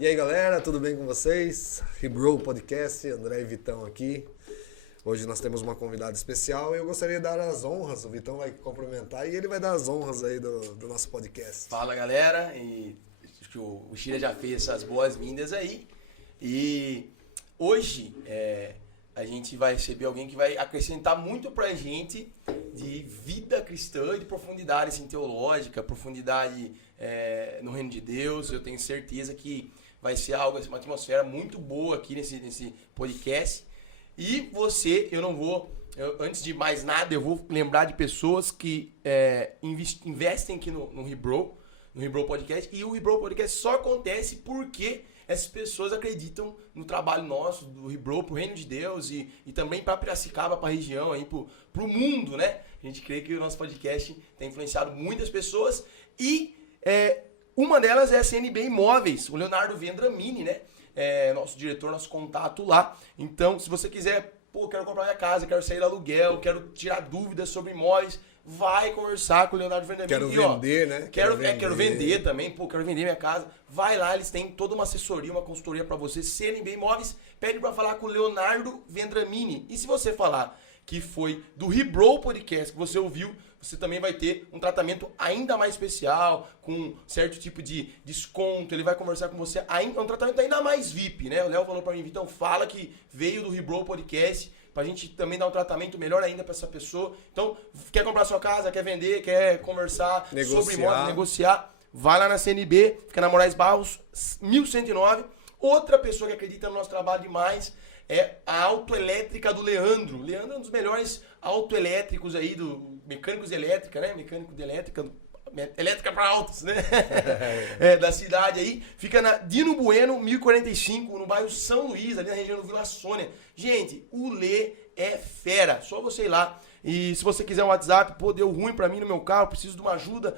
E aí galera, tudo bem com vocês? Hebrew Podcast, André e Vitão aqui. Hoje nós temos uma convidada especial e eu gostaria de dar as honras, o Vitão vai cumprimentar e ele vai dar as honras aí do nosso podcast. Fala galera, e acho que o Shira já fez essas boas-vindas aí. E hoje a gente vai receber alguém que vai acrescentar muito pra gente de vida cristã, de profundidade assim, teológica, profundidade no reino de Deus. Eu tenho certeza que vai ser algo, uma atmosfera muito boa aqui nesse podcast. E você, antes de mais nada, eu vou lembrar de pessoas que investem aqui no Hebrew Podcast. E o Hebrew Podcast só acontece porque essas pessoas acreditam no trabalho nosso, do Hebrew, pro reino de Deus e também para Piracicaba, para a região, aí, pro mundo, né? A gente crê que o nosso podcast tem influenciado muitas pessoas e uma delas é a CNB Imóveis, o Leonardo Vendramini, né? Nosso diretor, nosso contato lá. Então, se você quiser, quero comprar minha casa, quero sair do aluguel, quero tirar dúvidas sobre imóveis, vai conversar com o Leonardo Vendramini. Quero vender, né? Quero vender também, quero vender minha casa. Vai lá, eles têm toda uma assessoria, uma consultoria para você. CNB Imóveis, pede para falar com o Leonardo Vendramini. E se você falar que foi do Hebrew Podcast que você ouviu, você também vai ter um tratamento ainda mais especial, com um certo tipo de desconto. Ele vai conversar com você, é um tratamento ainda mais VIP, né? O Léo falou pra mim, então fala que veio do Hebrew Podcast, pra gente também dar um tratamento melhor ainda pra essa pessoa. Então, quer comprar sua casa, quer vender, quer conversar sobre imóvel, negociar, vai lá na CNB, fica na Moraes Barros, 1109. Outra pessoa que acredita no nosso trabalho demais é a autoelétrica do Leandro. O Leandro é um dos melhores autoelétricos aí, mecânicos de elétrica, né? Mecânico de elétrica, elétrica para autos, né? Da cidade aí. Fica na Dino Bueno, 1045, no bairro São Luís, ali na região do Vila Sônia. Gente, o Lê é fera. Só você ir lá. E se você quiser um WhatsApp, deu ruim pra mim no meu carro, preciso de uma ajuda,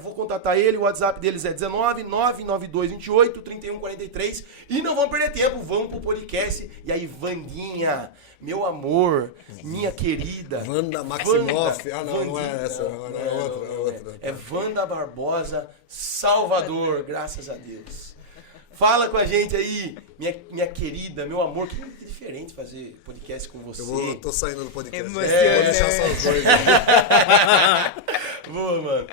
vou contatar ele, o WhatsApp deles é 19 992 28 31 43. E não vamos perder tempo, vamos pro podcast. E aí, Vandinha, meu amor, minha querida. Wanda Maximoff. Wanda, não é essa, não é outra. É Wanda Barbosa, Salvador, graças a Deus. Fala com a gente aí, minha querida, meu amor. Que diferente fazer podcast com você. Tô saindo do podcast. Vou deixar só os dois. Boa, mano.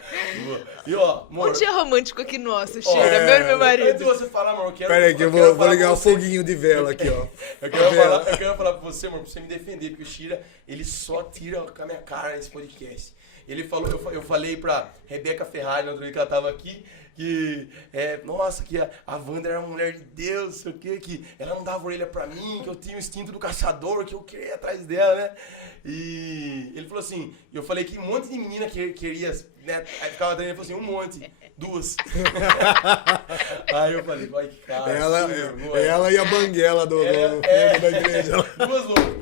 Boa. E ó, amor. Um dia romântico aqui nosso, Shira, meu e meu marido. Antes de você falar, amor, Pera aí que eu vou ligar o foguinho de vela aqui, ó. Eu quero falar pra você, amor, pra você me defender, porque o Shira, ele só tira com a minha cara nesse podcast. Ele falou, eu falei pra Rebeca Ferrari, na outra vez que ela tava aqui, que, nossa, que a Wanda era uma mulher de Deus, não sei o quê, que ela não dava orelha pra mim, que eu tinha o instinto do caçador, que eu queria ir atrás dela, né? E ele falou assim, eu falei que um monte de menina queria, né? Aí ficava dando, ele falou assim, um monte, 2. Aí eu falei, vai que cara. Ela e a banguela do da igreja. 2 loucas.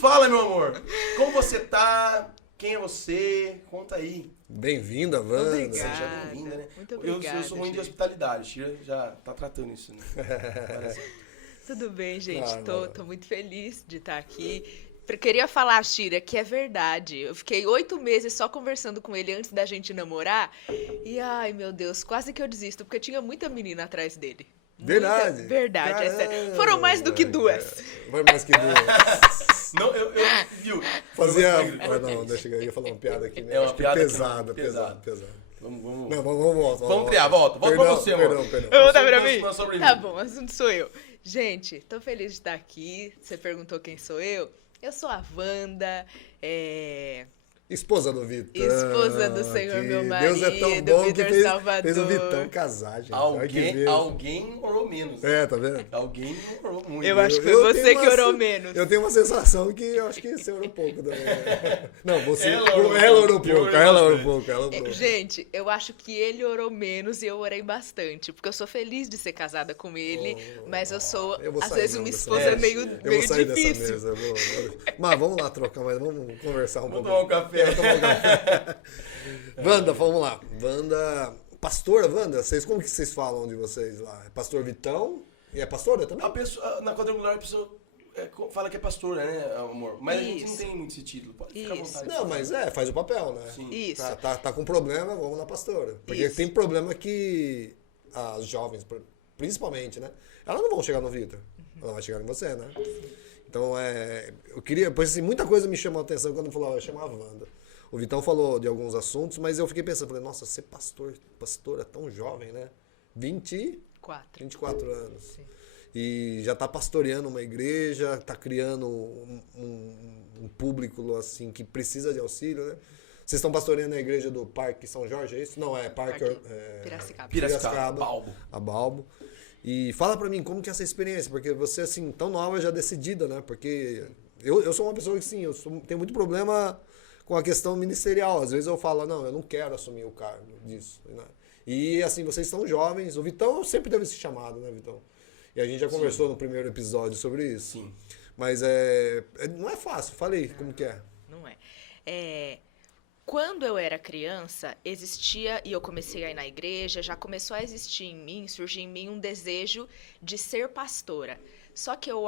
Fala, meu amor, como você tá? Quem é você? Conta aí. Bem-vinda, Wanda. Obrigada. Seja bem-vinda, né? Muito obrigada. Eu sou ruim de hospitalidade. O Shira já tá tratando isso, né? Tudo bem, gente. Ah, Tô muito feliz de estar aqui. Queria falar, Shira, que é verdade. Eu fiquei 8 meses só conversando com ele antes da gente namorar. E, ai, meu Deus, quase que eu desisto, porque tinha muita menina atrás dele. Verdade? Verdade, é sério. Foram mais do que 2. Foi mais que 2. Não, viu? Fazia... não, deixa eu ia falar uma piada aqui, né? É uma Acho que piada pesada. Vamos. Não, vamos voltar. Vamos criar, volta pra você, amor. Perdão. Volta pra mim? Sobre Tá mim. bom, o assunto sou eu. Gente, tô feliz de estar aqui. Você perguntou quem sou eu? Eu sou a Wanda, Esposa do Vitão. Esposa do Senhor, meu marido, Deus é tão bom que Vitor Salvador. fez o Vitão casar, gente. Olha que vezes. Alguém orou menos. Tá vendo? Alguém orou muito. Eu acho que foi você tenho que orou menos. Eu tenho uma sensação que eu acho que você orou pouco também. Não, você... Ela orou pouco. Gente, eu acho que ele orou menos e eu orei bastante. Porque eu sou feliz de ser casada com ele, mas eu sou, às vezes, uma esposa meio sair difícil. dessa mesa. Mas vamos lá trocar, mas vamos conversar um pouco. Vamos tomar um café. Wanda, vamos lá. Wanda, pastora, Wanda, como que vocês falam de vocês lá? É pastor Vitão? E é pastora também? A pessoa, na quadrangular, a pessoa fala que é pastora, né, amor? Mas a gente não Isso. tem muito esse título. Pode ficar à Isso. vontade. Não, mas faz o papel, né? Sim. Isso. Tá com problema, vamos na pastora. Porque Isso. tem problema que as jovens, principalmente, né? Elas não vão chegar no Vitor. Ela vai chegar em você, né? Então, eu queria... Pois assim, muita coisa me chamou a atenção quando falou, eu chamava a Wanda. O Vitão falou de alguns assuntos, mas eu fiquei pensando, falei, nossa, ser pastora tão jovem, né? 24 anos. Sim. E já está pastoreando uma igreja, está criando um público assim que precisa de auxílio, né? Vocês estão pastoreando a igreja do Parque São Jorge, é isso? Não, é Parque Piracicaba. Balbo. A Balbo. E fala pra mim, como que é essa experiência? Porque você, assim, tão nova, já decidida, né? Porque eu sou uma pessoa que, sim, tenho muito problema com a questão ministerial. Às vezes eu falo, não, eu não quero assumir o cargo disso, né? E, assim, vocês são jovens. O Vitão sempre teve esse chamado, né, Vitão? E a gente já conversou no primeiro episódio sobre isso. Sim. Mas não é fácil. Falei, como que é? Não é. Quando eu era criança, existia, e eu comecei a ir na igreja, já começou a existir em mim, surgir em mim um desejo de ser pastora. Só que eu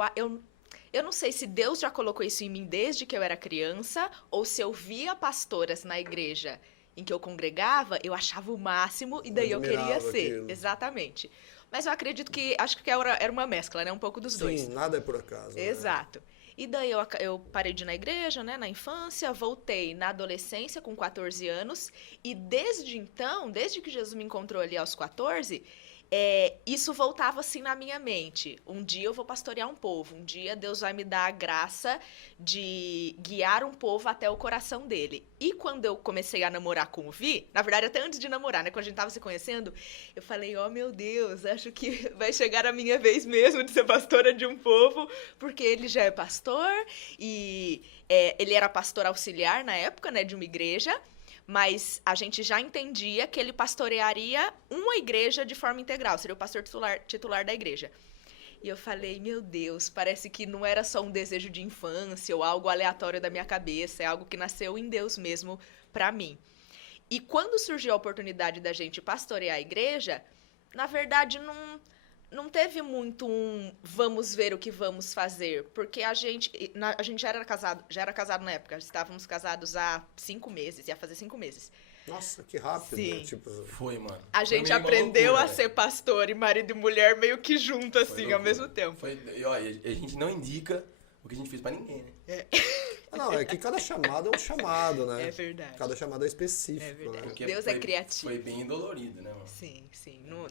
não sei se Deus já colocou isso em mim desde que eu era criança, ou se eu via pastoras na igreja em que eu congregava, eu achava o máximo e daí eu queria ser. Aquilo. Exatamente. Mas eu acredito que, acho que era uma mescla, né? Um pouco dos dois. Sim, nada é por acaso. Exato. E daí eu parei de ir na igreja, né, na infância, voltei na adolescência com 14 anos e desde então, desde que Jesus me encontrou ali aos 14, isso voltava assim na minha mente. Um dia eu vou pastorear um povo, um dia Deus vai me dar a graça de guiar um povo até o coração dele. E quando eu comecei a namorar com o Vi, na verdade até antes de namorar, né, quando a gente tava se conhecendo, eu falei, oh meu Deus, acho que vai chegar a minha vez mesmo de ser pastora de um povo, porque ele já é pastor e ele era pastor auxiliar na época, né, de uma igreja. Mas a gente já entendia que ele pastorearia uma igreja de forma integral, seria o pastor titular da igreja. E eu falei, meu Deus, parece que não era só um desejo de infância ou algo aleatório da minha cabeça, é algo que nasceu em Deus mesmo para mim. E quando surgiu a oportunidade da gente pastorear a igreja, na verdade não teve muito vamos ver o que vamos fazer, porque a gente já era casado na época, estávamos casados há 5 meses, ia fazer 5 meses. Nossa, que rápido. Sim. Né? Tipo... Foi, mano. A gente aprendeu a ser pastor e marido e mulher meio que junto, assim, ao mesmo tempo. E olha, a gente não indica o que a gente fez pra ninguém, né? Não, é que cada chamado é um chamado, né? É verdade. Cada chamado é específico, É verdade. né? Porque Deus é criativo. Foi bem dolorido, né, mano? Sim.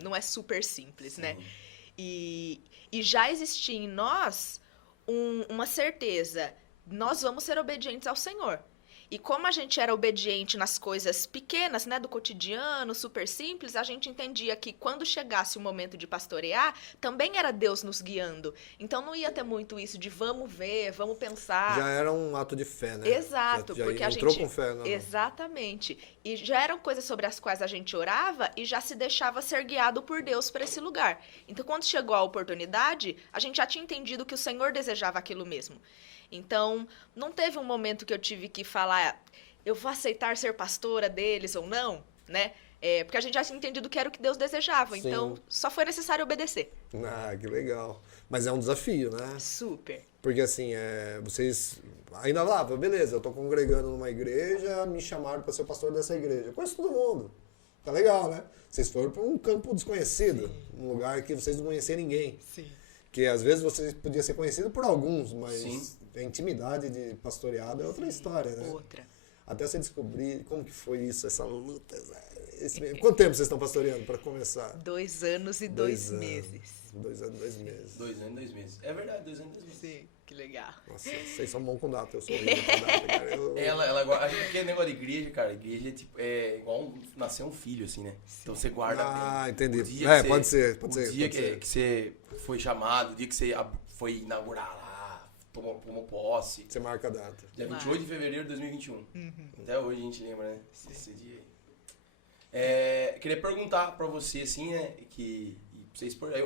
Não é super simples, Sim. né? E já existia em nós uma certeza, nós vamos ser obedientes ao Senhor. E como a gente era obediente nas coisas pequenas, né, do cotidiano, super simples, a gente entendia que quando chegasse o momento de pastorear, também era Deus nos guiando. Então não ia ter muito isso de vamos ver, vamos pensar. Já era um ato de fé, né? Exato, já porque a entrou gente... com fé, não. Exatamente. E já eram coisas sobre as quais a gente orava e já se deixava ser guiado por Deus para esse lugar. Então, quando chegou a oportunidade, a gente já tinha entendido que o Senhor desejava aquilo mesmo. Então, não teve um momento que eu tive que falar, eu vou aceitar ser pastora deles ou não, né? Porque a gente já tinha entendido que era o que Deus desejava. Sim. Então, só foi necessário obedecer. Ah, que legal. Mas é um desafio, né? Super. Porque assim, vocês ainda lá, beleza, eu tô congregando numa igreja, me chamaram para ser pastor dessa igreja. Eu conheço todo mundo. Tá legal, né? Vocês foram para um campo desconhecido, um lugar que vocês não conheciam ninguém. Sim. Que às vezes você podia ser conhecido por alguns, mas Sim. a intimidade de pastoreado é outra história, né? Outra. Até você descobrir como que foi isso, essa luta. Quanto tempo vocês estão pastoreando para começar? 2 anos e 2 meses. 2 anos e 2 meses. 2 anos e 2 meses. É verdade, 2 anos e 2 meses. Sim, que legal. Nossa, vocês são bons com data, eu sou horrível com data, cara. Ela guarda. Acho que é negócio de igreja, cara. Igreja é igual nascer um filho, assim, né? Então você guarda. Ah, entendi. o dia que Pode ser. O dia que você foi chamado, o dia que você foi inaugurar lá, tomou posse. Você marca a data. Dia 28 de fevereiro de 2021. Até hoje a gente lembra, né? Esse dia aí. Queria perguntar pra você, assim, né?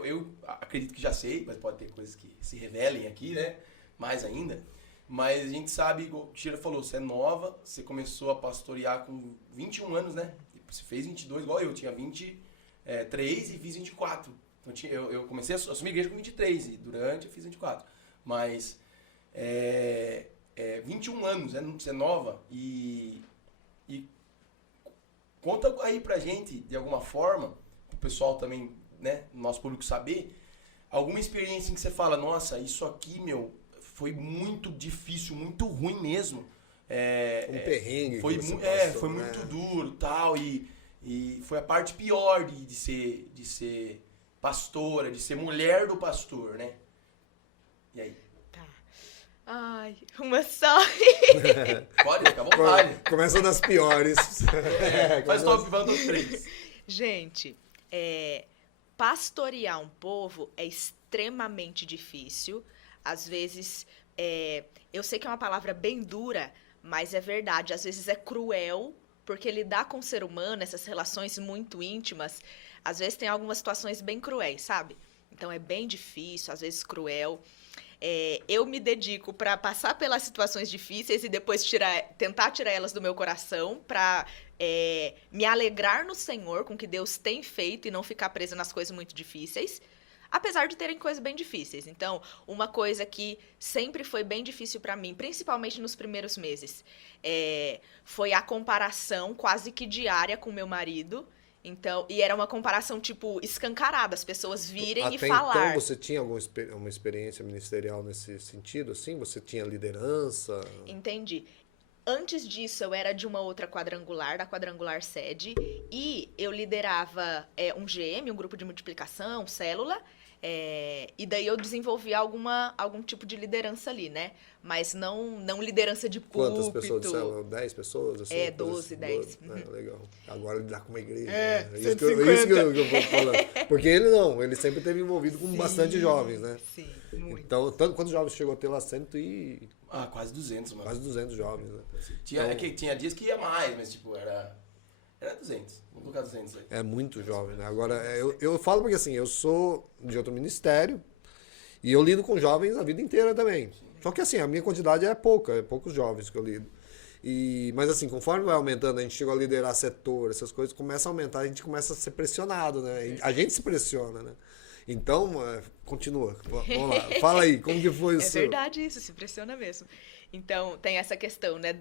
Eu acredito que já sei, mas pode ter coisas que se revelem aqui, né? Mais ainda. Mas a gente sabe, igual o Tira falou, você é nova, você começou a pastorear com 21 anos, né? Você fez 22, igual eu, tinha 23 e fiz 24. Então eu comecei a assumir a igreja com 23 e durante eu fiz 24. Mas 21 anos, você é nova e conta aí pra gente, de alguma forma, pro pessoal também, né, nosso público saber, alguma experiência em que você fala, nossa, isso aqui, meu, foi muito difícil, muito ruim mesmo. Um perrengue foi, que você passou, foi né? muito duro tal, e foi a parte pior de ser pastora, de ser mulher do pastor, né? E aí? Tá. Ai, uma só. Pode, fica à vontade. Começa das piores. Faz top 3. Gente, pastorear um povo é extremamente difícil. Às vezes, eu sei que é uma palavra bem dura, mas é verdade. Às vezes é cruel, porque lidar com o ser humano, essas relações muito íntimas, às vezes tem algumas situações bem cruéis, sabe? Então é bem difícil, às vezes cruel. Eu me dedico para passar pelas situações difíceis e depois tentar tirar elas do meu coração, para me alegrar no Senhor com o que Deus tem feito e não ficar presa nas coisas muito difíceis, apesar de terem coisas bem difíceis. Então, uma coisa que sempre foi bem difícil para mim, principalmente nos primeiros meses, foi a comparação quase que diária com meu marido. Então, e era uma comparação, tipo, escancarada, as pessoas virem e falar. Então, você tinha uma experiência ministerial nesse sentido, assim? Você tinha liderança? Entendi. Antes disso, eu era de uma outra quadrangular, da quadrangular sede, e eu liderava um GM, um grupo de multiplicação, célula, e daí eu desenvolvi algum tipo de liderança ali, né? Mas não liderança de púlpito. Quantas pessoas de célula? 10 pessoas? Assim, 12, 10. Legal. Agora lidar com uma igreja. É, Isso que eu vou falando. Porque ele sempre esteve envolvido com bastante jovens, né? Sim, muito. Então, quantos jovens chegou a ter lá? Quase 200, mano. Quase 200 jovens, né? Tinha dias que ia mais, mas tipo, era 200. Vamos colocar 200 aí. É muito jovem, né? Agora, eu falo porque assim, eu sou de outro ministério e eu lido com jovens a vida inteira também. Só que assim, a minha quantidade é poucos jovens que eu lido. Mas assim, conforme vai aumentando, a gente chega a liderar setor, essas coisas, começa a aumentar, a gente começa a ser pressionado, né? A gente se pressiona, né? Então, continua. Vamos lá. Fala aí, como que foi o seu? É verdade isso, se pressiona mesmo. Então, tem essa questão, né,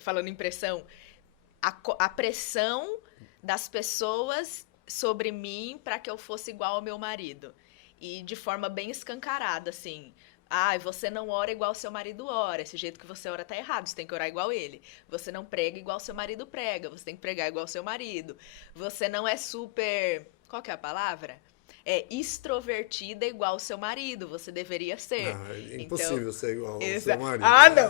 falando em pressão, a pressão das pessoas sobre mim para que eu fosse igual ao meu marido. E de forma bem escancarada, assim. Você não ora igual seu marido ora. Esse jeito que você ora tá errado, você tem que orar igual ele. Você não prega igual seu marido prega, você tem que pregar igual seu marido. Você não é super... Qual que é a palavra? Extrovertida igual seu marido, você deveria ser. É impossível ser igual ao seu marido. Não!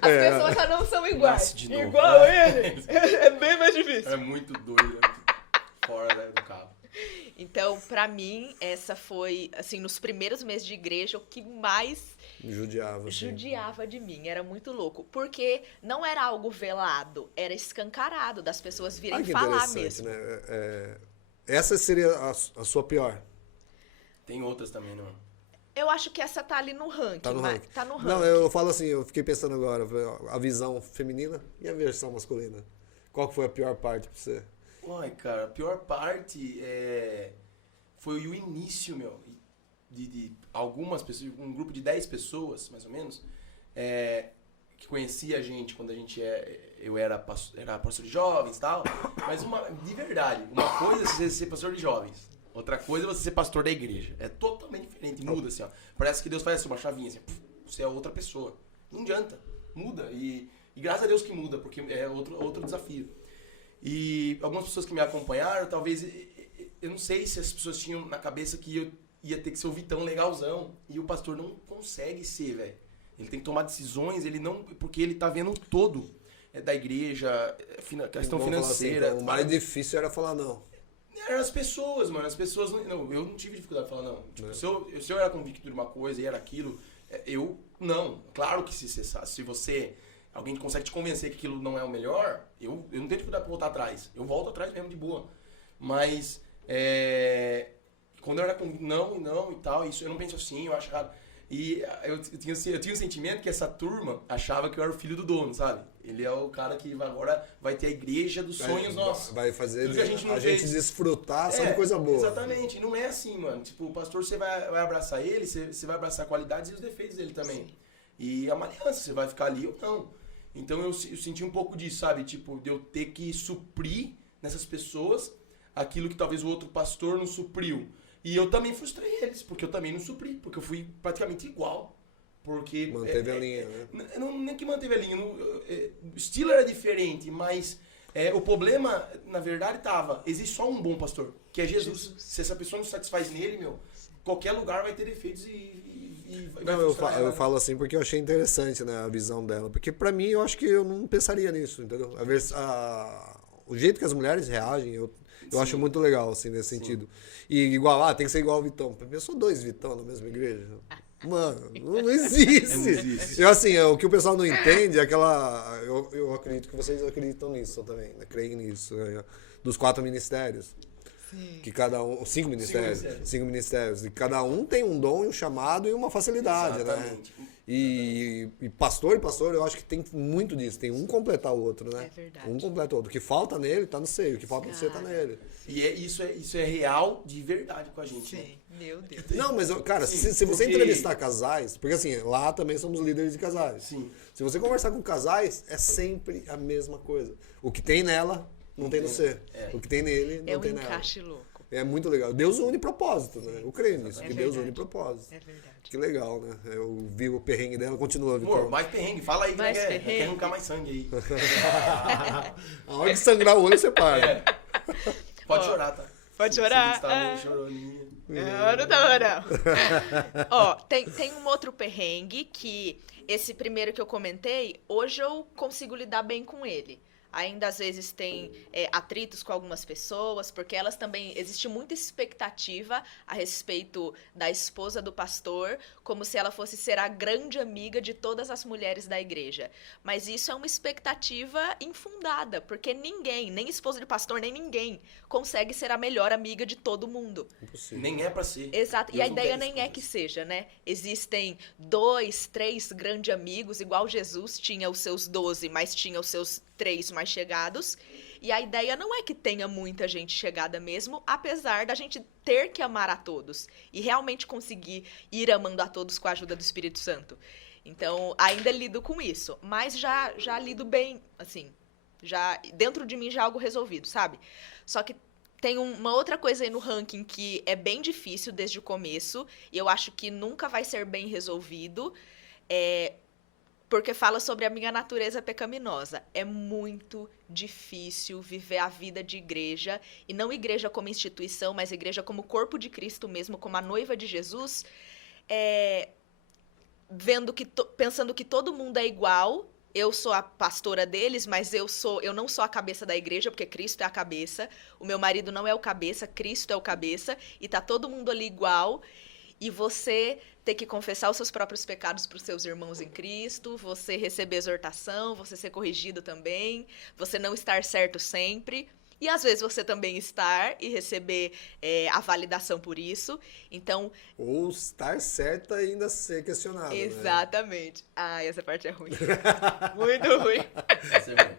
As pessoas já não são iguais. Igual ele, é bem mais difícil. É muito doido, fora do cabo. Então, pra mim, essa foi, assim, nos primeiros meses de igreja, o que mais judiava de mim. Era muito louco. Porque não era algo velado, era escancarado, das pessoas virem falar mesmo. Né? Essa seria a sua pior? Tem outras também, não? Eu acho que essa tá ali no ranking. Tá no ranking. Não, eu falo assim, eu fiquei pensando agora, a visão feminina e a versão masculina. Qual que foi a pior parte pra você? Uai, cara, a pior parte foi o início, meu, de algumas pessoas, um grupo de 10 pessoas, mais ou menos, que conhecia a gente quando eu era pastor de jovens e tal, mas de verdade, uma coisa é você ser pastor de jovens, outra coisa é você ser pastor da igreja. É totalmente diferente, muda assim, ó. Parece que Deus faz assim, uma chavinha assim, você é outra pessoa. Não adianta, muda. E graças a Deus que muda, porque é outro desafio. E algumas pessoas que me acompanharam, talvez, eu não sei se as pessoas tinham na cabeça que eu ia ter que ser o Vitão legalzão. E o pastor não consegue ser, velho. Ele tem que tomar decisões, porque ele tá vendo um todo da igreja, questão financeira. Assim, o mais difícil era falar não. Eram as pessoas, mano. As pessoas, não, eu não tive dificuldade de falar não. Tipo, se eu era convicto de uma coisa e era aquilo, não. Claro que se você... Alguém consegue te convencer que aquilo não é o melhor, eu não tenho dificuldade pra voltar atrás. Eu volto atrás mesmo de boa. Mas, quando eu era com não e tal, isso eu não penso assim, eu acho errado. E eu tinha o sentimento que essa turma achava que eu era o filho do dono, sabe? Ele é o cara que agora vai ter a igreja dos sonhos nossos. Vai fazer a gente desfrutar só de coisa boa. Exatamente. Não é assim, mano. Tipo, o pastor, você vai abraçar ele, você vai abraçar qualidades e os defeitos dele também. Sim. E é uma aliança, você vai ficar ali ou não. Então eu senti um pouco disso, sabe? Tipo, de eu ter que suprir nessas pessoas aquilo que talvez o outro pastor não supriu. E eu também frustrei eles, porque eu também não supri, porque eu fui praticamente igual. Porque... Manteve a linha, né? Nem que manteve a linha. O estilo era diferente, mas o problema, na verdade, existe só um bom pastor, que é Jesus. Se essa pessoa não satisfaz nele, qualquer lugar vai ter defeitos e vai frustrar ela, eu falo assim porque eu achei interessante, né, a visão dela. Porque pra mim, eu acho que eu não pensaria nisso, entendeu? O jeito que as mulheres reagem, eu acho muito legal, assim, nesse sentido. E igual, tem que ser igual ao Vitão. Eu sou 2 Vitão na mesma igreja. Mano, não existe. Não existe. Eu, assim, o que o pessoal não entende é aquela... Eu acredito que vocês acreditam nisso também, né? Creem nisso. Dos 4 ministérios. Sim. Que cada um... 5 ministérios. 5 ministérios. E cada um tem um dom e um chamado e uma facilidade, Exatamente. né? E pastor, eu acho que tem muito disso. Tem um completar o outro, né? É verdade. Um completa o outro. O que falta nele tá no seio. O que falta no seio tá nele. E isso é real de verdade com a gente, né? Sim, meu Deus. Não, mas, cara, Sim, se você porque- entrevistar casais, porque assim, lá também somos líderes de casais. Sim. Se você conversar com casais, é sempre a mesma coisa. O que tem nela, não tem no ser. É. O que tem nele, É não um tem nela. encaixe louco. É muito legal. Deus une propósito, né? Eu creio nisso, É que Deus verdade. une propósito. É verdade. Que legal, né? Eu vi o perrengue dela, continua, Amor, Vitor. mais perrengue. Fala aí que Mais nós quer perrengue. arrancar mais sangue aí. A hora que sangrar o olho, você para. Pode Ó, chorar, tá? pode Você chorar. que está choroninha. Não tá, não. Ó, tem um outro perrengue que esse primeiro que eu comentei, hoje eu consigo lidar bem com ele. Ainda às vezes tem atritos com algumas pessoas, porque elas também... Existe muita expectativa a respeito da esposa do pastor, como se ela fosse ser a grande amiga de todas as mulheres da igreja. Mas isso é uma expectativa infundada, porque ninguém, nem esposa de pastor, nem ninguém, consegue ser a melhor amiga de todo mundo. Impossível. Nem é pra ser. Exato, e Deus a não ideia quer nem isso, é que seja, né? Existem 2, 3 grandes amigos, igual Jesus tinha os seus 12, mas tinha os seus 3 mais chegados. E a ideia não é que tenha muita gente chegada mesmo, apesar da gente ter que amar a todos. E realmente conseguir ir amando a todos com a ajuda do Espírito Santo. Então, ainda lido com isso. Mas já lido bem, assim, já dentro de mim já é algo resolvido, sabe? Só que tem uma outra coisa aí no ranking que é bem difícil desde o começo, e eu acho que nunca vai ser bem resolvido, porque fala sobre a minha natureza pecaminosa. É muito difícil viver a vida de igreja, e não igreja como instituição, mas igreja como corpo de Cristo mesmo, como a noiva de Jesus, pensando que todo mundo é igual. Eu sou a pastora deles, mas eu não sou a cabeça da igreja, porque Cristo é a cabeça. O meu marido não é o cabeça, Cristo é o cabeça. E tá todo mundo ali igual. E você ter que confessar os seus próprios pecados para os seus irmãos em Cristo, você receber exortação, você ser corrigido também, você não estar certo sempre. E às vezes você também estar e receber a validação por isso. Então, Ou estar certa e ainda ser questionado. Né? exatamente. Ai, essa parte é ruim. Muito ruim. Isso é bom.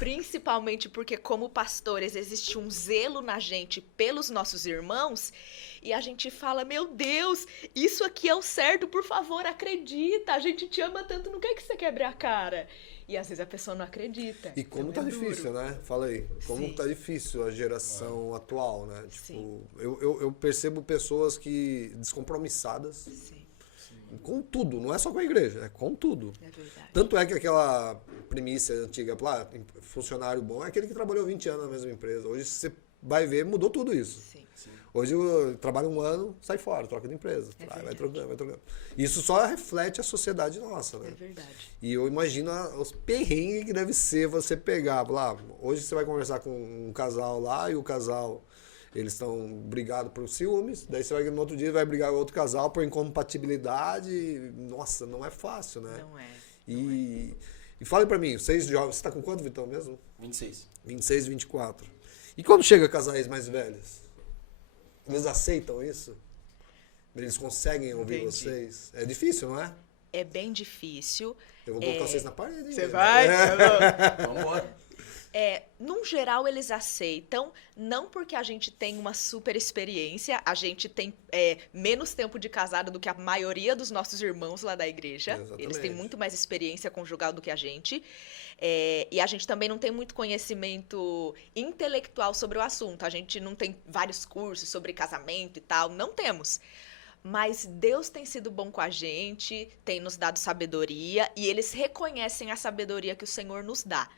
Principalmente porque, como pastores, existe um zelo na gente pelos nossos irmãos, e a gente fala, meu Deus, isso aqui é o certo, por favor, acredita, a gente te ama tanto, não quer que você quebre a cara. E às vezes a pessoa não acredita. E como Então tá é duro. difícil, né? Fala aí. Como Sim. tá difícil a geração atual, né? Sim. Tipo, eu percebo pessoas que descompromissadas Sim, com tudo. Não é só com a igreja, é com tudo. é verdade. Tanto é que aquela premissa antiga, funcionário bom é aquele que trabalhou 20 anos na mesma empresa. Hoje você vai ver, mudou tudo isso. Sim. Hoje eu trabalho 1 ano, sai fora, troca de empresa. Vai verdade. trocando, vai trocando. Isso só reflete a sociedade nossa, né? É verdade. E eu imagino os perrengues que deve ser você pegar. Lá, hoje você vai conversar com um casal lá e o casal, eles estão brigados por ciúmes. Daí você vai no outro dia vai brigar com outro casal por incompatibilidade. Nossa, não é fácil, né? Não é. E fale pra mim, vocês jovens, você tá com quanto, Vitão, mesmo? 26. 26, 24. E quando chega casais mais velhos? Eles aceitam isso? Eles conseguem ouvir Entendi. vocês? É difícil, não é? É bem difícil. Eu vou colocar vocês na parede. Você né? vai? Vamos embora. Num geral, eles aceitam, não porque a gente tem uma super experiência, a gente tem menos tempo de casado do que a maioria dos nossos irmãos lá da igreja. Exatamente. Eles têm muito mais experiência conjugal do que a gente. E a gente também não tem muito conhecimento intelectual sobre o assunto. A gente não tem vários cursos sobre casamento e tal, não temos. Mas Deus tem sido bom com a gente, tem nos dado sabedoria, e eles reconhecem a sabedoria que o Senhor nos dá.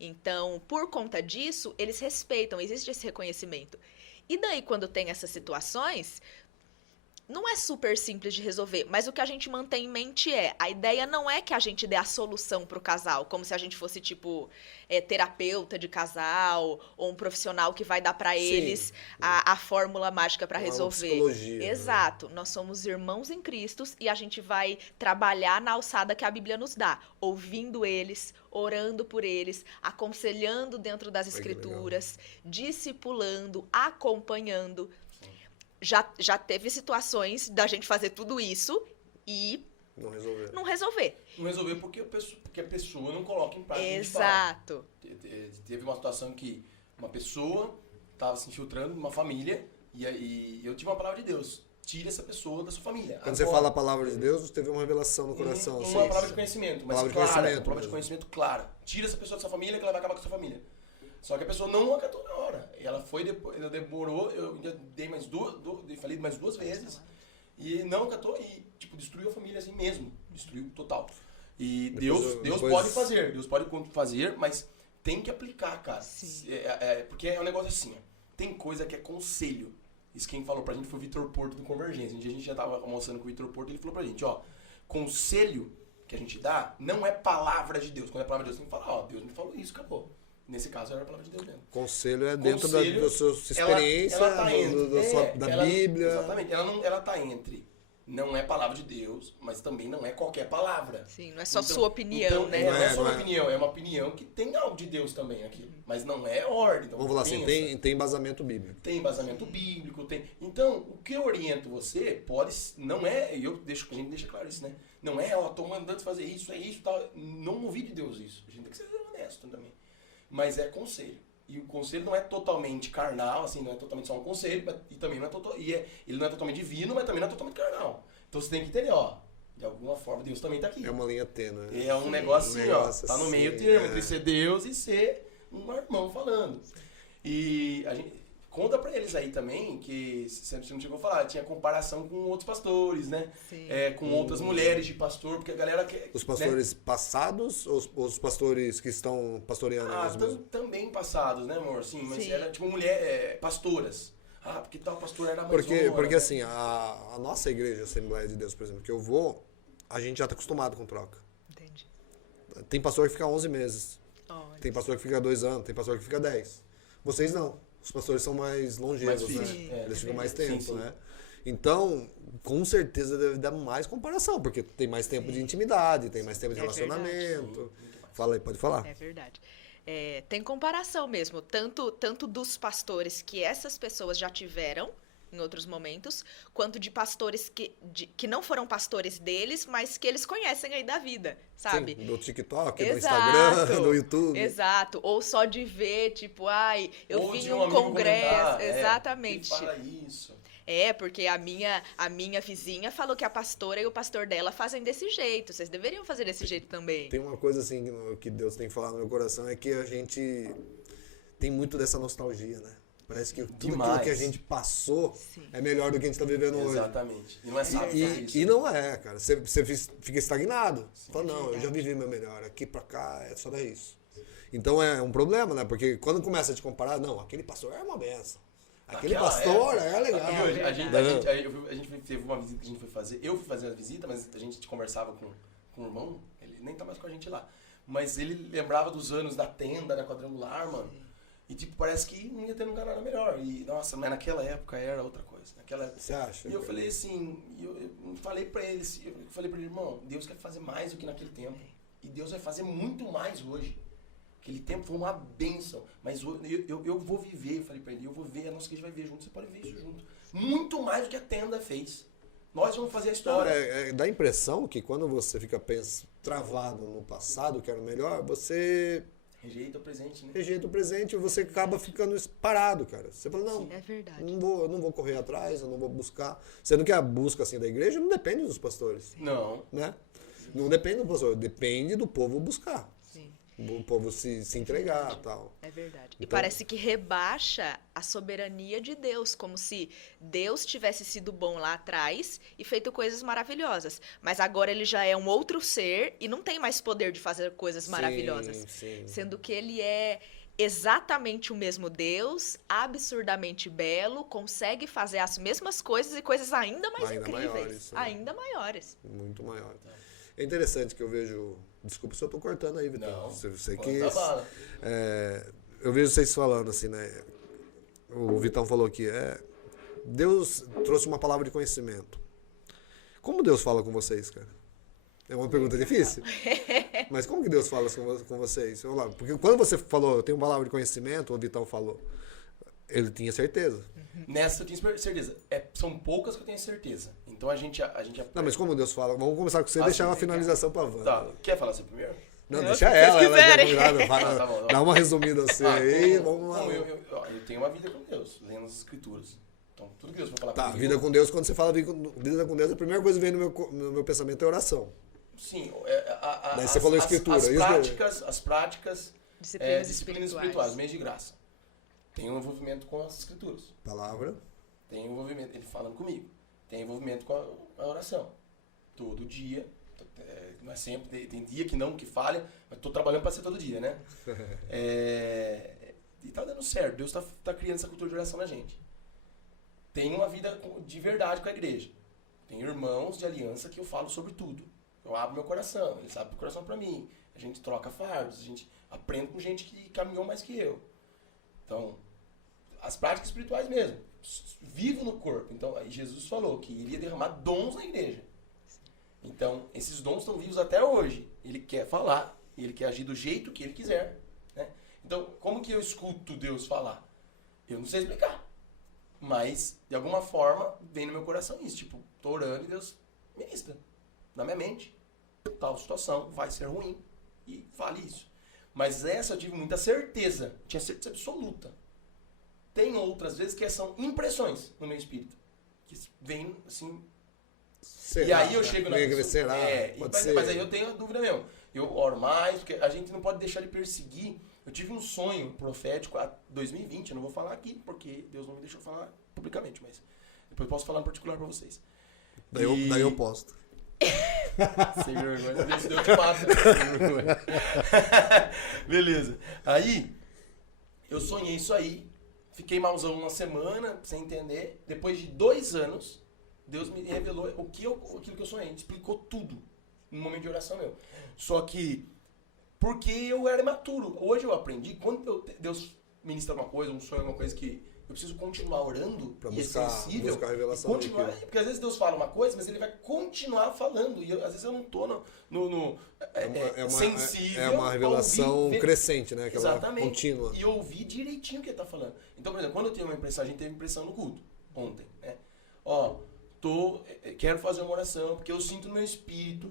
Então, por conta disso, eles respeitam, existe esse reconhecimento. E daí, quando tem essas situações, não é super simples de resolver, mas o que a gente mantém em mente a ideia não é que a gente dê a solução pro casal, como se a gente fosse, tipo, terapeuta de casal, ou um profissional que vai dar pra eles a fórmula mágica pra resolver. Psicologia, Exato. Nós somos irmãos em Cristo e a gente vai trabalhar na alçada que a Bíblia nos dá, ouvindo eles, orando por eles, aconselhando dentro das Escrituras, discipulando, acompanhando. Já teve situações da gente fazer tudo isso e Não resolver. não resolver. Não resolver porque a pessoa não coloca em prática. Exato. Teve uma situação que uma pessoa estava se infiltrando numa família e eu tive uma palavra de Deus. Tira essa pessoa da sua família. Quando você fala a palavra de Deus, teve uma revelação no coração. Uma palavra de conhecimento, mas Palavra de clara. conhecimento Uma palavra de conhecimento clara. Tira essa pessoa da sua família que ela vai acabar com a sua família. Só que a pessoa não acatou na hora. E ela foi depois, ela demorou, eu ainda dei mais falei mais duas vezes. E não acatou e, tipo, destruiu a família assim mesmo. Destruiu total. E Deus pode fazer. Deus pode fazer, mas tem que aplicar, cara. Porque é um negócio assim, ó. Tem coisa que é conselho. Isso quem falou pra gente foi o Vitor Porto do Convergência. Um dia a gente já tava almoçando com o Vitor Porto e ele falou pra gente, ó, conselho que a gente dá não é palavra de Deus. Quando é palavra de Deus, tem que falar, ó, Deus me falou isso, acabou. Nesse caso era a palavra de Deus mesmo. Conselho é dentro Conselho, da sua experiência, ela tá da Bíblia. Exatamente. Ela tá entre. Não é palavra de Deus, mas também não é qualquer palavra. Sim, não é só sua opinião, né? Não é só uma opinião, é uma opinião que tem algo de Deus também aqui. Mas não é ordem. Então, Vamos falar assim, tem embasamento bíblico. Tem embasamento bíblico, tem. Então, o que eu oriento você pode. Não é. A gente deixa claro isso, né? Não é, ó, tô mandando fazer isso, é isso, tal. Não ouvi de Deus isso. A gente tem que ser honesto também. Mas é conselho. E o conselho não é totalmente carnal, assim, não é totalmente só um conselho, e também não é ele não é totalmente divino, mas também não é totalmente carnal. Então você tem que entender, ó, de alguma forma Deus também tá aqui. É uma linha tênue. É um negócio assim, ó, tá no meio termo entre ser Deus e ser um irmão falando. E a gente conta pra eles aí também que, você não chegou a falar, tinha comparação com outros pastores, né? Sim. Com outras mulheres de pastor, porque a galera quer... Os pastores passados ou os pastores que estão pastoreando? Também passados, né, amor? Sim, mas Sim. era tipo pastoras. Ah, porque tal pastor era mais Porque assim, a nossa igreja, a Assembleia de Deus, por exemplo, que eu vou, a gente já tá acostumado com troca. Entendi. Tem pastor que fica 11 meses. Olha. Tem pastor que fica 2 anos, tem pastor que fica 10. Vocês não. Os pastores são mais longevos, Mais né? fixos, Eles ficam mais tempo, sim. né? Então, com certeza deve dar mais comparação, porque tem mais tempo de intimidade, tem mais tempo de relacionamento. Fala aí, pode falar. É verdade. Tem comparação mesmo, tanto dos pastores que essas pessoas já tiveram em outros momentos, quanto de pastores que não foram pastores deles, mas que eles conhecem aí da vida, sabe? Sim, do TikTok, do Exato, Instagram, do YouTube. Exato, ou só de ver, tipo, eu Ou vi de em um um amigo congresso, comentar, exatamente. Ele fala isso. Porque a minha vizinha falou que a pastora e o pastor dela fazem desse jeito. Vocês deveriam fazer desse jeito também. Tem uma coisa assim que Deus tem falado no meu coração, é que a gente tem muito dessa nostalgia, né? Parece que tudo aquilo que a gente passou é melhor do que a gente está vivendo hoje. Exatamente. E não é sábio fazer isso. E não é, cara. Você fica estagnado. Fala, não, eu já vivi meu melhor. Aqui pra cá é só dar isso. Então é um problema, né? Porque quando começa a te comparar, não, aquele pastor é uma benção. Aquele pastor é legal. A gente teve uma visita que a gente foi fazer. Eu fui fazer a visita, mas a gente conversava com o irmão. Ele nem tá mais com a gente lá. Mas ele lembrava dos anos da tenda, da quadrangular, mano. E tipo, parece que não ia ter nunca nada melhor. E nossa, mas naquela época era outra coisa. Você acha? E eu falei assim, eu falei pra ele, irmão, Deus quer fazer mais do que naquele tempo. E Deus vai fazer muito mais hoje. Aquele tempo foi uma bênção. Mas eu vou viver, falei pra ele, eu vou ver, a nossa igreja vai ver junto, você pode ver isso junto. Muito mais do que a tenda fez. Nós vamos fazer a história. Dá a impressão que quando você fica travado no passado, que era o melhor, você Rejeita o presente, né? Rejeita o presente e você acaba ficando parado, cara. Você fala, não, É verdade. eu não vou correr atrás, eu não vou buscar. Sendo que a busca assim, da igreja não depende dos pastores, Não. né? Não depende do pastor, depende do povo buscar. Sim. O povo se entregar e tal. É verdade. E Então- parece que rebaixa a soberania de Deus, como se Deus tivesse sido bom lá atrás e feito coisas maravilhosas. Mas agora ele já é um outro ser e não tem mais poder de fazer coisas maravilhosas. Sim. Sendo que ele é exatamente o mesmo Deus, absurdamente belo, consegue fazer as mesmas coisas e coisas ainda mais Ainda incríveis. maiores, né? Ainda maiores. Muito maior. É interessante que eu vejo. Desculpa se eu tô cortando aí, Vitão. Não. Você Manda que. bala. Eu vejo vocês falando assim, né? O Vitão falou aqui. Deus trouxe uma palavra de conhecimento. Como Deus fala com vocês, cara? É uma pergunta difícil. Mas como que Deus fala com vocês? Vamos lá. Porque quando você falou, eu tenho uma palavra de conhecimento, o Vitão falou. Ele tinha certeza. Nessa eu tenho certeza. São poucas que eu tenho certeza. Então a gente Não, mas como Deus fala? Vamos começar com você e Ah, deixar sim, uma finalização pra Wanda. Tá. Quer falar você primeiro? Não, Não, deixa se vocês ela que é quiserem. convidada. Fala, Tá bom. dá uma resumida assim aí, vamos lá. Eu tenho uma vida com Deus, lendo as escrituras. Então, tudo que Deus vai falar Tá, comigo... vida com Deus, quando você fala vida com Deus, a primeira coisa que vem no meu pensamento é oração. Sim. Daí você falou escritura, isso As práticas... Disciplinas disciplinas espirituais, meios de graça. Tem um envolvimento com as escrituras. Palavra. Tem um envolvimento, ele falando comigo. Tem envolvimento com a oração. Todo dia. Não é sempre, tem dia que não, que falha, mas tô trabalhando para ser todo dia, né? E tá dando certo. Deus tá criando essa cultura de oração na gente. Tem uma vida de verdade com a igreja. Tem irmãos de aliança que eu falo sobre tudo. Eu abro meu coração, eles abrem o coração para mim. A gente troca fardos, a gente aprende com gente que caminhou mais que eu. Então, as práticas espirituais mesmo. Vivo no corpo. Então, aí Jesus falou que iria derramar dons na igreja. Então, esses dons estão vivos até hoje. Ele quer falar, ele quer agir do jeito que ele quiser. Né? Então, como que eu escuto Deus falar? Eu não sei explicar. Mas, de alguma forma, vem no meu coração isso. Tipo, tô orando e Deus ministra. Na minha mente. Tal situação vai ser ruim. E fale isso. Mas essa eu tive muita certeza. Tinha certeza absoluta. Tem outras vezes que são impressões no meu espírito. Que vem assim... Será, e aí eu chego na né? pessoa, Será? Pode ser. mas aí eu tenho a dúvida mesmo. Eu oro mais, porque a gente não pode deixar de perseguir. Eu tive um sonho profético em 2020, eu não vou falar aqui, porque Deus não me deixou falar publicamente, mas depois eu posso falar em particular pra vocês. Daí eu posto. Sem vergonha, Deus deu de mato. Sem vergonha. Beleza. Aí, eu sonhei isso aí, fiquei malzão uma semana, sem entender. Depois de 2 anos, Deus me revelou aquilo que eu sonhei, explicou tudo no momento de oração meu. Só que, porque eu era imaturo. Hoje eu aprendi, quando Deus ministra alguma coisa, um sonho, alguma coisa que eu preciso continuar orando Pra e buscar, é sensível, buscar a revelação e continuar, daquilo. porque às vezes Deus fala uma coisa, mas ele vai continuar falando, e às vezes eu não tô sensível. É uma revelação ouvir, crescente, né? Aquela exatamente. contínua. E ouvir direitinho o que ele tá falando. Então, por exemplo, quando eu tenho uma impressão, a gente teve impressão no culto, ontem, né? Ó, quero fazer uma oração, porque eu sinto no meu espírito,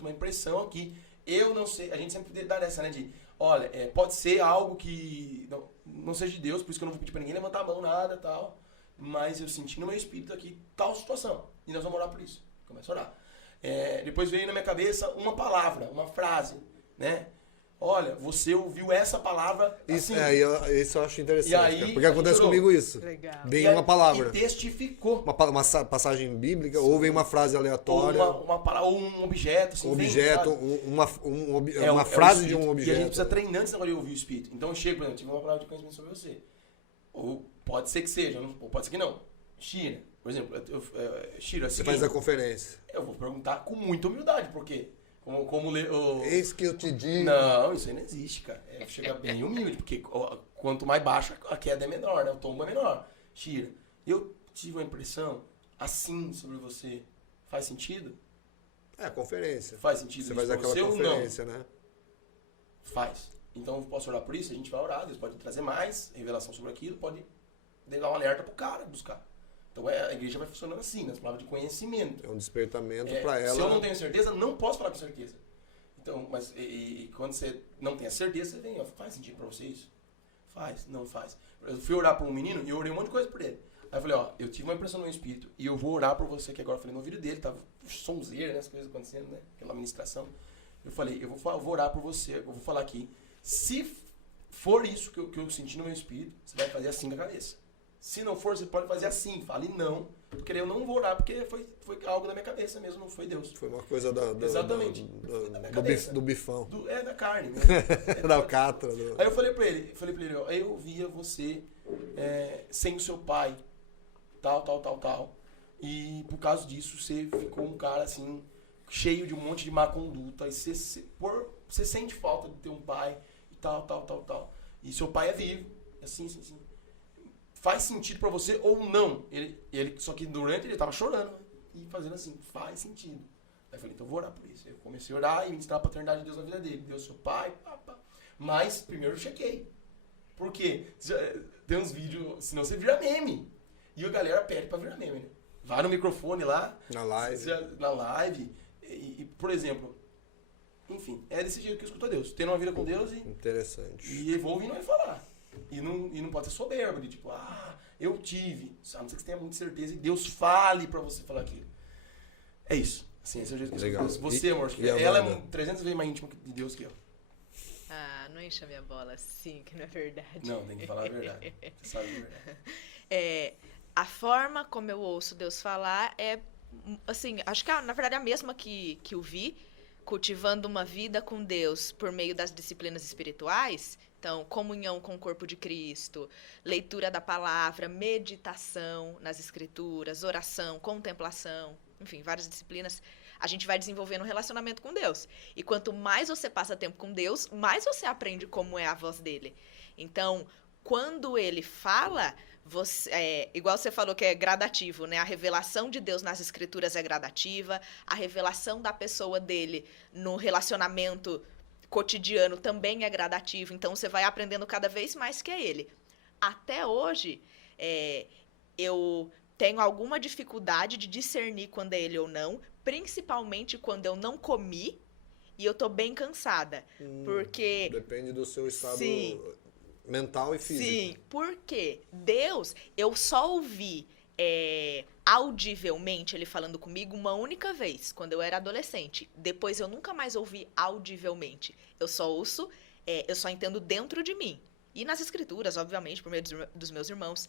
uma impressão aqui, eu não sei, a gente sempre dá dessa, né, de, olha, pode ser algo que não seja de Deus, por isso que eu não vou pedir pra ninguém levantar a mão, nada, tal, mas eu senti no meu espírito aqui tal situação, e nós vamos orar por isso. Começa a orar. Depois veio na minha cabeça uma palavra, uma frase, né? Olha, você ouviu essa palavra assim. Isso eu acho interessante, E aí, cara, porque acontece comigo isso. Legal. Vem uma palavra, E testificou. uma passagem bíblica, ou vem uma frase aleatória, Uma palavra, ou um objeto. Assim, um vem, objeto, sabe? uma frase o de um espírito. objeto. E a gente precisa treinar esse negócio de ouvir o espírito. Então eu chego, por exemplo, tive uma palavra de conhecimento sobre você. Ou pode ser que seja, ou pode ser que não. Shira, por exemplo, Shira, Você faz a conferência. eu vou perguntar com muita humildade, porque Eis que eu te digo. Não, isso aí não existe, cara. Chega bem humilde, porque quanto mais baixo a queda é menor, né? O tombo é menor. Shira, eu tive uma impressão assim sobre você. Faz sentido? Conferência. Faz sentido Você isso faz pra aquela você ou conferência, né? Faz. Então eu posso orar por isso, a gente vai orar, Deus pode trazer mais revelação sobre aquilo, pode dar um alerta pro cara buscar. Então a igreja vai funcionando assim, nas palavras de conhecimento. É um despertamento para ela. Se eu não tenho certeza, não posso falar com certeza. Então, mas e quando você não tem a certeza, você vem, ó, faz sentido pra você isso? Faz, não faz. Eu fui orar pra um menino e eu orei um monte de coisa por ele. Aí eu falei, ó, eu tive uma impressão no meu espírito e eu vou orar por você aqui agora. Eu falei, no ouvido dele, tava sonzeira, né, as coisas acontecendo, né, aquela ministração. Eu falei, eu vou orar por você, eu vou falar aqui. Se for isso que eu senti no meu espírito, você vai fazer assim com a cabeça. Se não for, você pode fazer assim. Fale não, porque eu não vou orar, porque foi algo da minha cabeça mesmo, não foi Deus. Foi uma coisa Exatamente. do bifão. Da carne. Né? Da alcatra. Aí eu falei pra ele, ó, eu via você sem o seu pai, tal. E por causa disso, você ficou um cara assim, cheio de um monte de má conduta. E você sente falta de ter um pai e tal. E seu pai é vivo, assim. Faz sentido pra você ou não? Ele, só que durante ele tava chorando, né? E fazendo assim, faz sentido. Aí eu falei, então eu vou orar por isso. Eu comecei a orar e ministrar a paternidade de Deus na vida dele. Deus, seu pai, papá. Mas primeiro eu chequei. Por quê? Tem uns vídeos, senão você vira meme. E a galera pede pra virar meme, né? Vai no microfone lá. Na live. Na live. E, por exemplo, enfim, é desse jeito que eu escuto a Deus. Tendo uma vida com Deus Interessante. e vou ouvindo ele falar. E não pode ser soberbo, de tipo, eu tive. A não ser que você tenha muita certeza e Deus fale pra você falar aquilo. É isso. Assim, esse é o jeito que eu escuto a Deus. Você, amor, ela é 300 vezes mais íntima de Deus que eu. Não enche a minha bola assim, que não é verdade. Não, tem que falar a verdade. Você sabe a verdade. A forma como eu ouço Deus falar é, assim, acho que na verdade é a mesma que eu vi, cultivando uma vida com Deus por meio das disciplinas espirituais. Então, comunhão com o corpo de Cristo, leitura da palavra, meditação nas escrituras, oração, contemplação, enfim, várias disciplinas. A gente vai desenvolvendo um relacionamento com Deus. E quanto mais você passa tempo com Deus, mais você aprende como é a voz dele. Então, quando ele fala, igual você falou que é gradativo, né? A revelação de Deus nas escrituras é gradativa, a revelação da pessoa dele no relacionamento cotidiano também é gradativo. Então, você vai aprendendo cada vez mais que é ele. Até hoje, eu tenho alguma dificuldade de discernir quando é ele ou não, principalmente quando eu não comi e eu tô bem cansada. Porque... Depende do seu estado mental e físico. Sim, porque Deus, eu só ouvi audivelmente ele falando comigo uma única vez, quando eu era adolescente. Depois eu nunca mais ouvi audivelmente. Eu só ouço, eu só entendo dentro de mim. E nas escrituras, obviamente, por meio dos meus irmãos.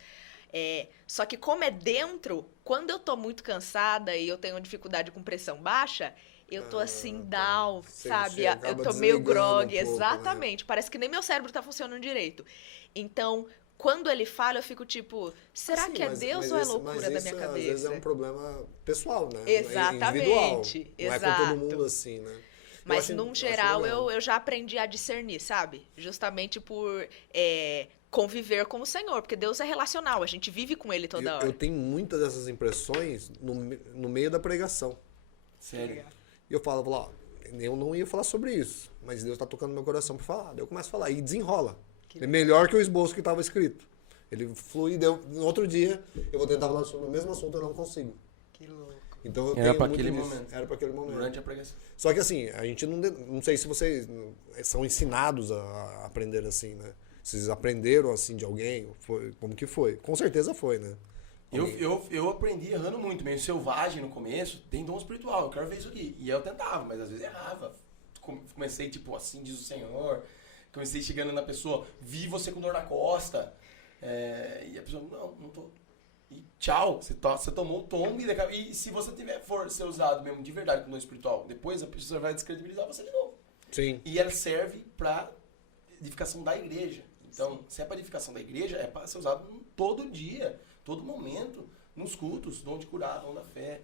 Só que como é dentro, quando eu tô muito cansada e eu tenho dificuldade com pressão baixa, eu tô assim, down, sabe? Eu tô meio grog, exatamente. Né? Parece que nem meu cérebro tá funcionando direito. Então, quando ele fala, eu fico tipo, será que é Deus ou é loucura da minha cabeça? Às vezes é um problema pessoal, né? Exatamente. Individual. Não é com todo mundo assim, né? Mas, num geral, eu já aprendi a discernir, sabe? Justamente por conviver com o Senhor, porque Deus é relacional, a gente vive com Ele toda hora. Eu tenho muitas dessas impressões no meio da pregação. Sério? E eu falo, ó, eu não ia falar sobre isso, mas Deus tá tocando no meu coração pra falar. Daí eu começo a falar e desenrola. É melhor que o esboço que estava escrito. Ele flui, no outro dia eu vou tentar falar sobre o mesmo assunto e eu não consigo. Que louco. Então eu Era tenho para muito aquele disso. momento. Era para aquele momento. Durante a pregação. Só que assim, a gente não sei se vocês são ensinados a aprender assim, né? Vocês aprenderam assim de alguém? Como que foi? Com certeza foi, né? Eu aprendi errando muito, meio selvagem no começo, tem dom espiritual, eu quero ver isso aqui. E eu tentava, mas às vezes errava. Comecei tipo, assim diz o Senhor. Comecei chegando na pessoa, vi você com dor na costa. E a pessoa, não tô. E tchau, você tomou o tombo. E se você for ser usado mesmo de verdade com dom espiritual, depois a pessoa vai descredibilizar você de novo. Sim. E ela serve pra edificação da igreja. Então, se é para edificação da igreja, é para ser usado todo dia, todo momento, nos cultos, dom de curar, dom da fé,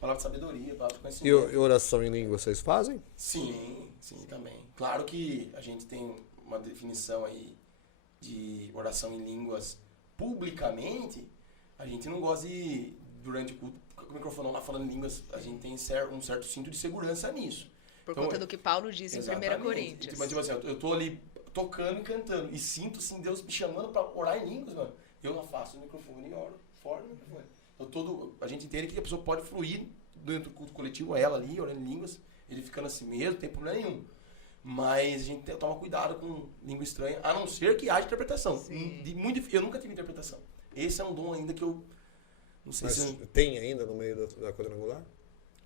palavra de sabedoria, palavra de conhecimento. E oração em língua vocês fazem? Sim, também. Claro que a gente tem uma definição aí de oração em línguas publicamente, a gente não gosta de, durante o culto, com o microfone lá falando em línguas, a gente tem um certo cinto de segurança nisso. Por conta do que Paulo diz em 1 Coríntios. Tipo assim, eu tô ali tocando e cantando. E sinto, assim, Deus me chamando pra orar em línguas, mano. Eu afasto o microfone e oro fora do microfone. Então, a gente entende que a pessoa pode fluir dentro do culto coletivo, ela ali, orando em línguas. ele ficando assim mesmo, não tem problema nenhum. Mas a gente toma cuidado com língua estranha, a não ser que haja interpretação. Eu nunca tive interpretação. Esse é um dom ainda que eu não sei Mas se... tem ainda no meio da quadrangular?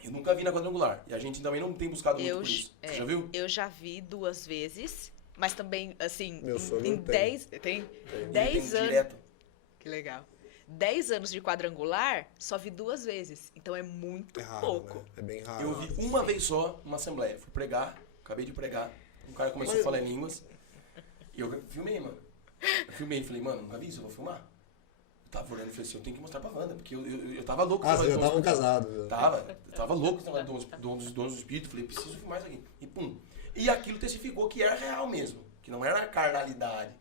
Eu nunca vi na quadrangular. E a gente também não tem buscado muito por isso. Você já viu? Eu já vi 2 vezes, mas também, assim, Meu sogro em tem. 10... Tem? 10 Tem anos... direto. Que legal. 10 anos de quadrangular, só vi 2 vezes. Então é muito É raro, pouco. né? É bem raro. Eu vi uma vez só uma assembleia. Fui pregar, acabei de pregar. Um cara começou a falar em línguas. E eu filmei, mano. Eu filmei e falei, mano, nunca vi isso, eu vou filmar. Eu tava olhando e falei assim, eu tenho que mostrar pra Wanda, porque eu tava louco. Vocês já estavam casados. Eu tava louco com o donos do espírito. Falei, preciso filmar isso aqui. E pum. E aquilo testificou que era real mesmo. Que não era carnalidade.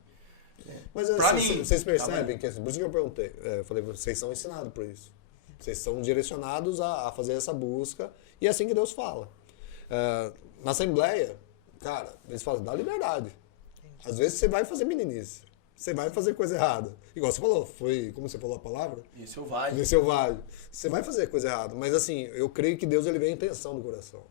Mas Pra assim, mim, vocês percebem que, por isso que eu perguntei, eu falei, vocês são ensinados por isso. Vocês são direcionados a fazer essa busca e é assim que Deus fala. Na Assembleia, cara, eles falam, dá liberdade. Às vezes você vai fazer meninice, você vai fazer coisa errada. Igual você falou, como você falou a palavra? Esse é o vale. Esse é o vale. Você vai fazer coisa errada, mas assim, eu creio que Deus ele vê a intenção do coração.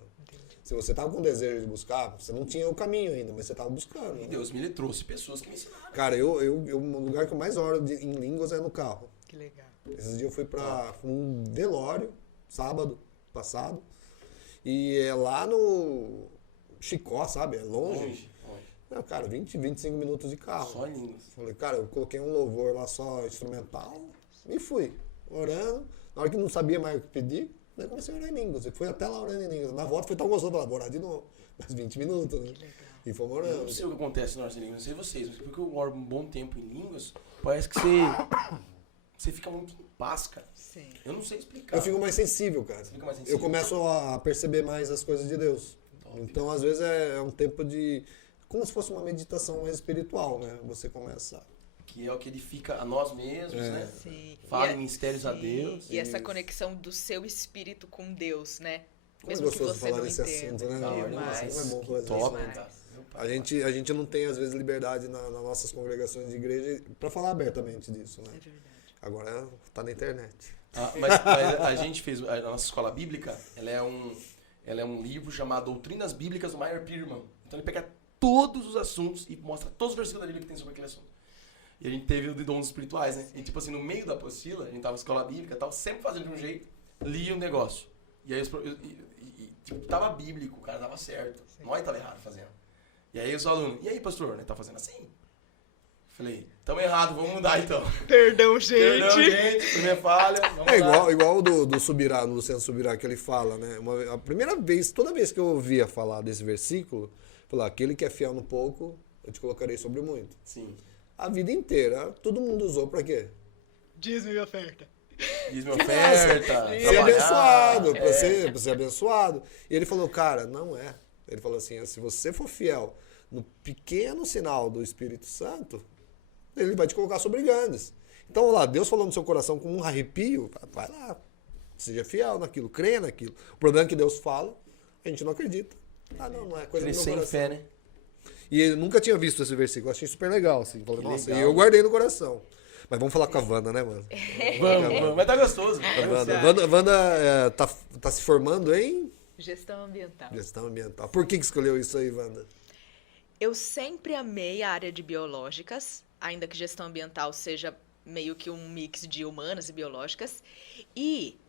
Se você estava com desejo de buscar, você não tinha o caminho ainda, mas você estava buscando. E Deus me trouxe pessoas que me ensinaram. Cara, o lugar que eu mais oro em línguas é no carro. Que legal. Esses dias eu fui pra um velório, sábado passado, e é lá no Chicó, sabe? É longe. Não, cara, 20, 25 minutos de carro. Só em línguas. Falei, cara, eu coloquei um louvor lá só instrumental e fui, orando. Na hora que não sabia mais o que pedir, daí comecei a orar em línguas. Eu fui até lá orando em línguas. Na volta foi tão gostoso, falei, vou orar de novo. Mais 20 minutos, né? E fomos Eu orando. não sei o que acontece na hora de línguas, não sei vocês, mas porque eu oro um bom tempo em línguas, parece que você fica muito em paz, cara. Sim. Eu não sei explicar. Eu fico mais sensível, cara. Fica mais sensível. Eu começo a perceber mais as coisas de Deus. Então, às vezes, é um tempo de... Como se fosse uma meditação mais espiritual, né? Você começa... Que é o que edifica a nós mesmos, né? Sim. Fala E em mistérios a Deus. E essa Isso. conexão do seu espírito com Deus, né? Como é Mesmo que gostoso você falar não desse entenda. assunto, né? Da hora Demais. demais. Como é bom falar desse Top, assunto. cara. A gente não tem, às vezes, liberdade nas nossas congregações de igreja para falar abertamente disso, né? É verdade. Agora tá na internet. Mas a gente fez, a nossa escola bíblica, ela é um livro chamado Doutrinas Bíblicas do Meyer Pirman. Então ele pega todos os assuntos e mostra todos os versículos da Bíblia que tem sobre aquele assunto. E a gente teve o de dons espirituais, né? E tipo assim, no meio da apostila, a gente tava na escola bíblica e tal, sempre fazendo de um jeito, lia um negócio. E aí tipo, tava bíblico, o cara tava certo. Nós tava errado fazendo. E aí os alunos, e aí pastor, né? Tá fazendo assim? Falei, tamo errado, vamos mudar então. Perdão, gente. Perdão, gente, foi minha falha. Vamos É mudar. igual do Subirá, no Luciano Subirá, que ele fala, né? A primeira vez, toda vez que eu ouvia falar desse versículo, falar, aquele que é fiel no pouco, eu te colocarei sobre muito. Sim. A vida inteira, todo mundo usou pra quê? Dízimo e oferta. Diz minha oferta. Ser abençoado, pra ser abençoado. E ele falou, cara, não é. Ele falou assim, se você for fiel no pequeno sinal do Espírito Santo, ele vai te colocar sobre grandes. Então, lá, Deus falou no seu coração com um arrepio, vai lá, seja fiel naquilo, creia naquilo. O problema é que Deus fala, a gente não acredita. Não é coisa do meu Crescer em coração. fé, né? E ele nunca tinha visto esse versículo, eu achei super legal, assim. Falei, Que nossa, legal. e eu guardei no coração. Mas vamos falar com a Wanda, né, mano? Vamos. Mas tá gostoso. A Wanda tá se formando em Gestão ambiental. gestão ambiental. Por que escolheu isso aí, Wanda? Eu sempre amei a área de biológicas, ainda que gestão ambiental seja meio que um mix de humanas e biológicas. E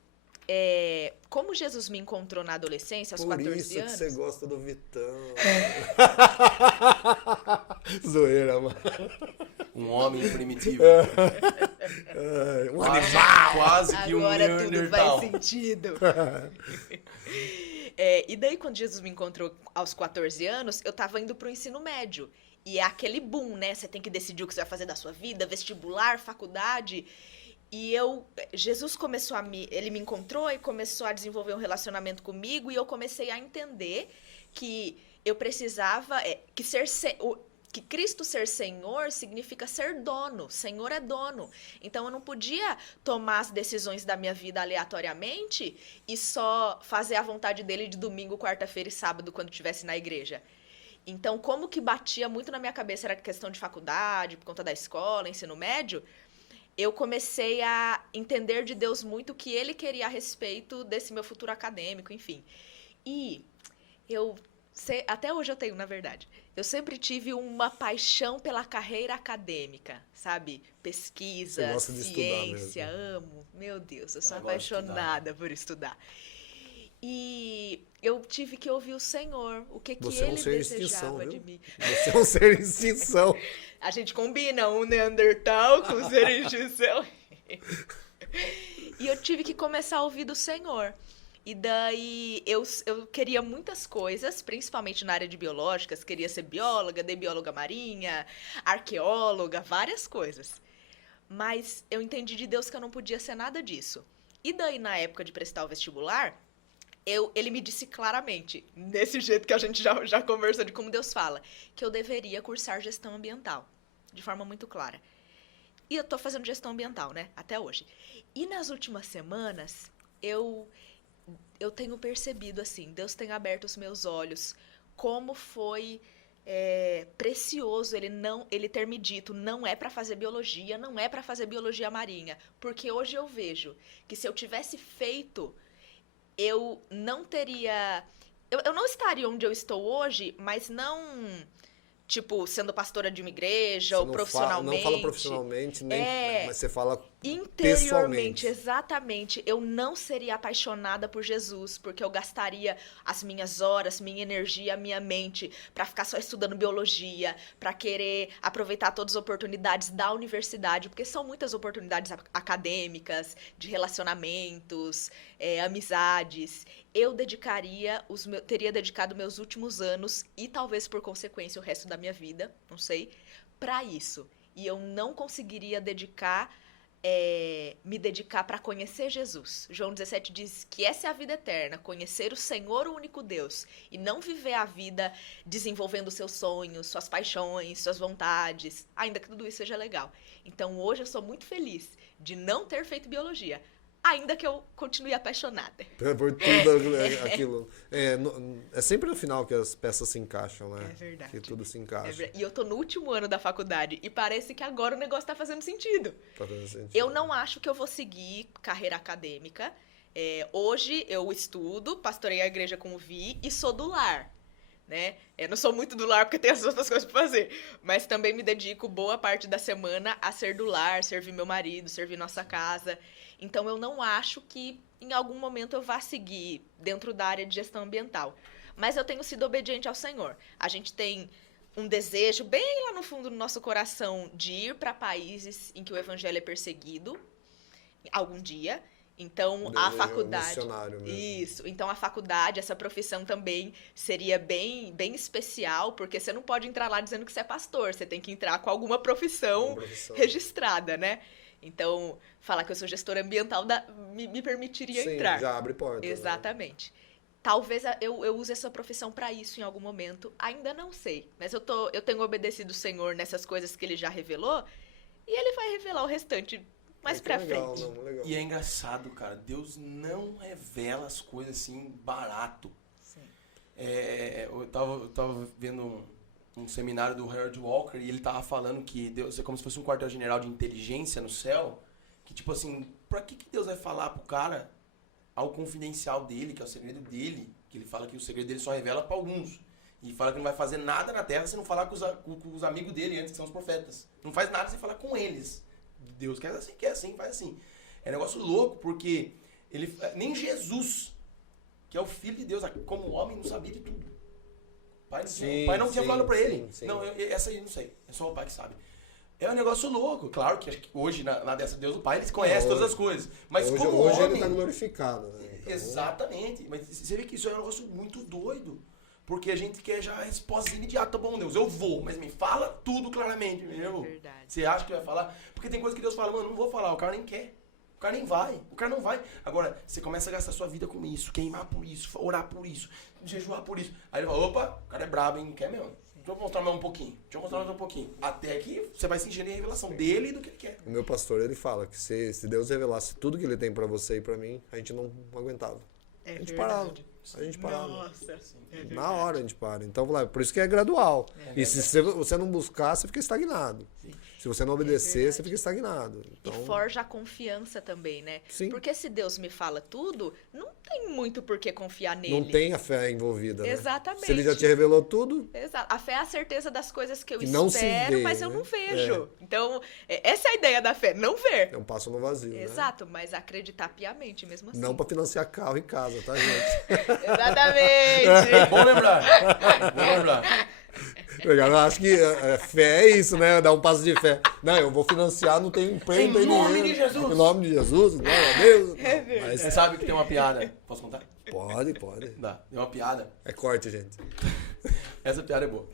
como Jesus me encontrou na adolescência, aos Por 14 isso que anos... você gosta do Vitão. Zoeira, mano. Um homem primitivo. Um animal. Quase que um Agora tudo Neandertal. faz sentido. E daí, quando Jesus me encontrou aos 14 anos, eu tava indo pro ensino médio. E é aquele boom, né? Você tem que decidir o que você vai fazer da sua vida, vestibular, faculdade. E Jesus começou ele me encontrou e começou a desenvolver um relacionamento comigo. E eu comecei a entender que eu precisava, que Cristo ser Senhor significa ser dono. Senhor é dono. Então, eu não podia tomar as decisões da minha vida aleatoriamente e só fazer a vontade dele de domingo, quarta-feira e sábado, quando estivesse na igreja. Então, como que batia muito na minha cabeça era questão de faculdade, por conta da escola, ensino médio, eu comecei a entender de Deus muito o que ele queria a respeito desse meu futuro acadêmico, enfim. E Até hoje eu tenho, na verdade. Eu sempre tive uma paixão pela carreira acadêmica, sabe? Pesquisa, Você gosta de ciência, estudar mesmo. amo. Meu Deus, eu sou Eu gosto de estudar. apaixonada por estudar. E eu tive que ouvir o Senhor, o que Você é um ele ser em extinção, desejava de viu? mim. Você é um ser em extinção. A gente combina um Neandertal com um ser em extinção. E eu tive que começar a ouvir do Senhor. E daí eu queria muitas coisas, principalmente na área de biológicas. Queria ser bióloga, dei bióloga marinha, arqueóloga, várias coisas. Mas eu entendi de Deus que eu não podia ser nada disso. E daí, na época de prestar o vestibular, ele me disse claramente, desse jeito que a gente já conversa de como Deus fala, que eu deveria cursar gestão ambiental, de forma muito clara. E eu tô fazendo gestão ambiental, né? Até hoje. E nas últimas semanas, eu tenho percebido, assim, Deus tem aberto os meus olhos, como foi precioso ele ter me dito, não é para fazer biologia, não é para fazer biologia marinha. Porque hoje eu vejo que se eu tivesse feito, eu não teria... Eu não estaria onde eu estou hoje, mas não... Tipo, sendo pastora de uma igreja, ou profissionalmente. Não fala profissionalmente, mas você fala interiormente, pessoalmente. exatamente. Eu não seria apaixonada por Jesus, porque eu gastaria as minhas horas, minha energia, minha mente para ficar só estudando biologia, para querer aproveitar todas as oportunidades da universidade, porque são muitas oportunidades acadêmicas, de relacionamentos, amizades. Eu teria dedicado meus últimos anos, e talvez por consequência o resto da minha vida, não sei, para isso. E eu não conseguiria me dedicar para conhecer Jesus. João 17 diz que essa é a vida eterna, conhecer o Senhor, o único Deus, e não viver a vida desenvolvendo seus sonhos, suas paixões, suas vontades, ainda que tudo isso seja legal. Então hoje eu sou muito feliz de não ter feito biologia, ainda que eu continue apaixonada. Por tudo aquilo. É sempre no final que as peças se encaixam, né? É verdade. Que tudo se encaixa. E eu tô no último ano da faculdade e parece que agora o negócio tá fazendo sentido. Tá fazendo sentido. Eu não acho que eu vou seguir carreira acadêmica. Hoje eu estudo, pastorei a igreja com o Vi e sou do lar. Né? Eu não sou muito do lar porque tem as outras coisas pra fazer, mas também me dedico boa parte da semana a ser do lar, servir meu marido, servir nossa casa. Então eu não acho que em algum momento eu vá seguir dentro da área de gestão ambiental. Mas eu tenho sido obediente ao Senhor. A gente tem um desejo bem lá no fundo do nosso coração de ir para países em que o evangelho é perseguido algum dia. Então, a faculdade... Missionário mesmo. Isso. Então, a faculdade, essa profissão também seria bem, bem especial, porque você não pode entrar lá dizendo que você é pastor. Você tem que entrar com alguma profissão registrada, né? Então, falar que eu sou gestora ambiental me permitiria entrar. Já abre porta. Exatamente. Né? Talvez eu use essa profissão para isso em algum momento. Ainda não sei. Mas eu tenho obedecido o Senhor nessas coisas que Ele já revelou. E Ele vai revelar o restante mais pra frente. Legal. E é engraçado, cara. Deus não revela as coisas assim barato. Sim. Eu tava vendo um seminário do Harold Walker e ele tava falando que Deus é como se fosse um quartel-general de inteligência no céu. Que tipo assim, pra que Deus vai falar pro cara ao confidencial dele, que é o segredo dele? Que ele fala que o segredo dele só revela pra alguns. E fala que não vai fazer nada na terra se não falar com os amigos dele antes, que são os profetas. Não faz nada sem falar com eles. Deus quer assim, faz assim. É um negócio louco, porque nem Jesus, que é o Filho de Deus, como homem, não sabia de tudo. O pai não tinha falado pra ele. Sim. Não, essa aí não sei. É só o pai que sabe. É um negócio louco. Claro que hoje, na dessa Deus, o pai, ele conhece todas as coisas. Mas hoje, como hoje homem... ele tá glorificado, né? Então, exatamente. Mas você vê que isso é um negócio muito doido. Porque a gente quer já a resposta imediata. Bom, Deus, eu vou, mas me fala tudo claramente, entendeu? Verdade. Você acha que vai falar? Porque tem coisa que Deus fala, mano, não vou falar, o cara nem quer. O cara nem vai, o cara não vai. Agora, você começa a gastar sua vida com isso, queimar por isso, orar por isso, jejuar por isso. Aí ele fala, opa, o cara é brabo, hein, quer mesmo? Deixa eu mostrar mais um pouquinho. Até que você vai sentir a revelação dele e do que ele quer. O meu pastor, ele fala que se Deus revelasse tudo que ele tem pra você e pra mim, a gente não aguentava. A gente parava. Nossa. Na hora a gente para. Então, por isso que é gradual. E se você não buscar, você fica estagnado. Sim. Se Se você não obedecer, verdade. você fica estagnado. Então, E forja a confiança também, né? sim, Porque se Deus me fala tudo, não tem muito por que confiar nele. não tem a fé envolvida, né? Exatamente. Se ele já te revelou tudo, Exato. A fé é a certeza das coisas que eu Que não se espero, vê, mas eu né? não vejo. Então, essa é a ideia da fé, não ver. é um passo no vazio, né? Exato, mas acreditar piamente mesmo assim. Não pra financiar carro e casa, tá, gente? Exatamente. Bom lembrar. Bom lembrar. Legal, eu acho que fé é isso, né? Dar um passo de fé. Não, eu vou financiar, não tem emprego, não tem Em nome dinheiro. de Jesus. Em nome de Jesus, glória a Deus. Mas Você sabe que tem uma piada. Posso contar? pode. Dá. Tem uma piada. É corte, gente. Essa piada é boa.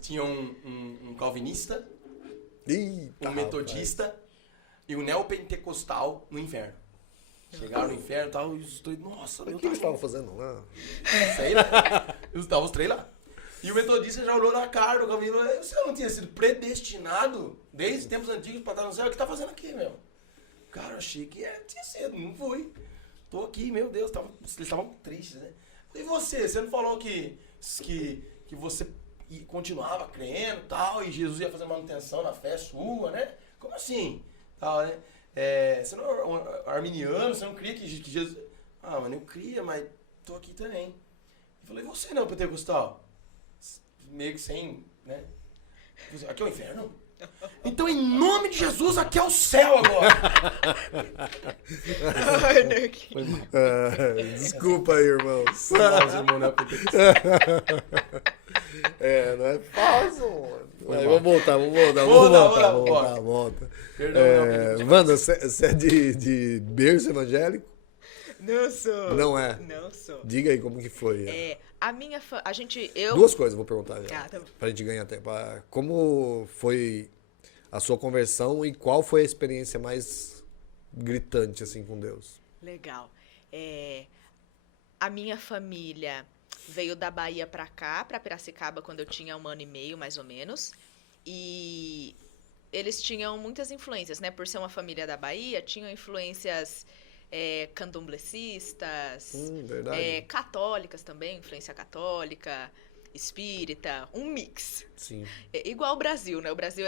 Tinha um calvinista, Eita, um metodista e um neopentecostal no inferno. Chegaram no inferno e tal, e os dois, nossa, rapaz. meu O que eles Deus. estavam fazendo lá? Sei lá. Estavam os três lá. E o metodista já olhou na cara do calvinista e falou, você não tinha sido predestinado desde tempos antigos para estar no céu? O que tá fazendo aqui, meu? Cara, eu achei que tinha sido, não fui. Tô aqui, meu Deus, eles estavam tristes, né? E você não falou que você continuava crendo e tal, e Jesus ia fazer manutenção na fé sua, né? Como assim? Tal, né? Você não é arminiano, você não cria que Jesus... Ah, mano, eu cria, mas tô aqui também. Eu falei, você não, pentecostal? Meio que sem, né? Aqui é o inferno? Então, em nome de Jesus, aqui é o céu agora. Desculpa aí, irmãos. Não é fácil, mano. Mas vamos voltar. Volta. Perdão, Wanda, você é de berço evangélico? Não sou. Não é? Não sou. Diga aí como que foi. Duas Duas coisas eu vou perguntar já. Ah, tá bom. Pra gente ganhar tempo. Como foi a sua conversão e qual foi a experiência mais gritante, assim, com Deus? Legal. A minha família veio da Bahia pra cá, pra Piracicaba, quando eu tinha 1 ano e meio, mais ou menos. E eles tinham muitas influências, né? Por ser uma família da Bahia, tinham influências candomblecistas, Verdade. católicas também, influência católica, espírita, um mix. Sim. Igual o Brasil, né? O Brasil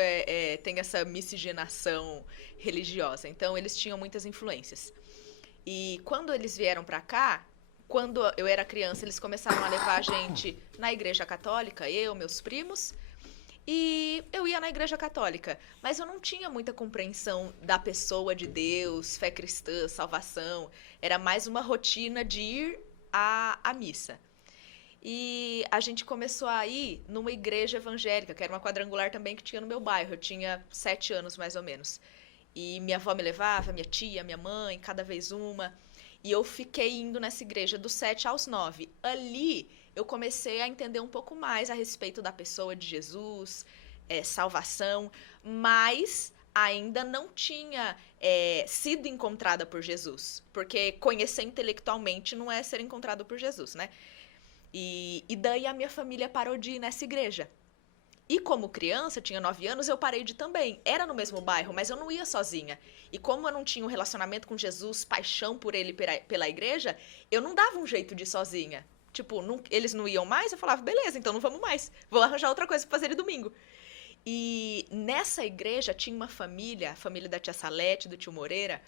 tem essa miscigenação religiosa. Então, eles tinham muitas influências. E quando eles vieram pra cá, quando eu era criança, eles começaram a levar a gente na igreja católica, eu, meus primos, e eu ia na igreja católica. Mas eu não tinha muita compreensão da pessoa de Deus, fé cristã, salvação. Era mais uma rotina de ir à missa. E a gente começou a ir numa igreja evangélica, que era uma quadrangular também que tinha no meu bairro. Eu tinha 7 anos, mais ou menos. E minha avó me levava, minha tia, minha mãe, cada vez uma. E eu fiquei indo nessa igreja dos 7 aos 9. Ali, eu comecei a entender um pouco mais a respeito da pessoa de Jesus, salvação, mas ainda não tinha sido encontrada por Jesus. Porque conhecer intelectualmente não é ser encontrado por Jesus, né? E daí a minha família parou de ir nessa igreja. E como criança, tinha 9 anos, eu parei de ir também. Era no mesmo bairro, mas eu não ia sozinha. E como eu não tinha um relacionamento com Jesus, paixão por ele pela igreja, eu não dava um jeito de ir sozinha. Tipo, eles não iam mais, eu falava, beleza, então não vamos mais. Vou arranjar outra coisa pra fazer de domingo. E nessa igreja tinha uma família, a família da tia Salete, do tio Moreira,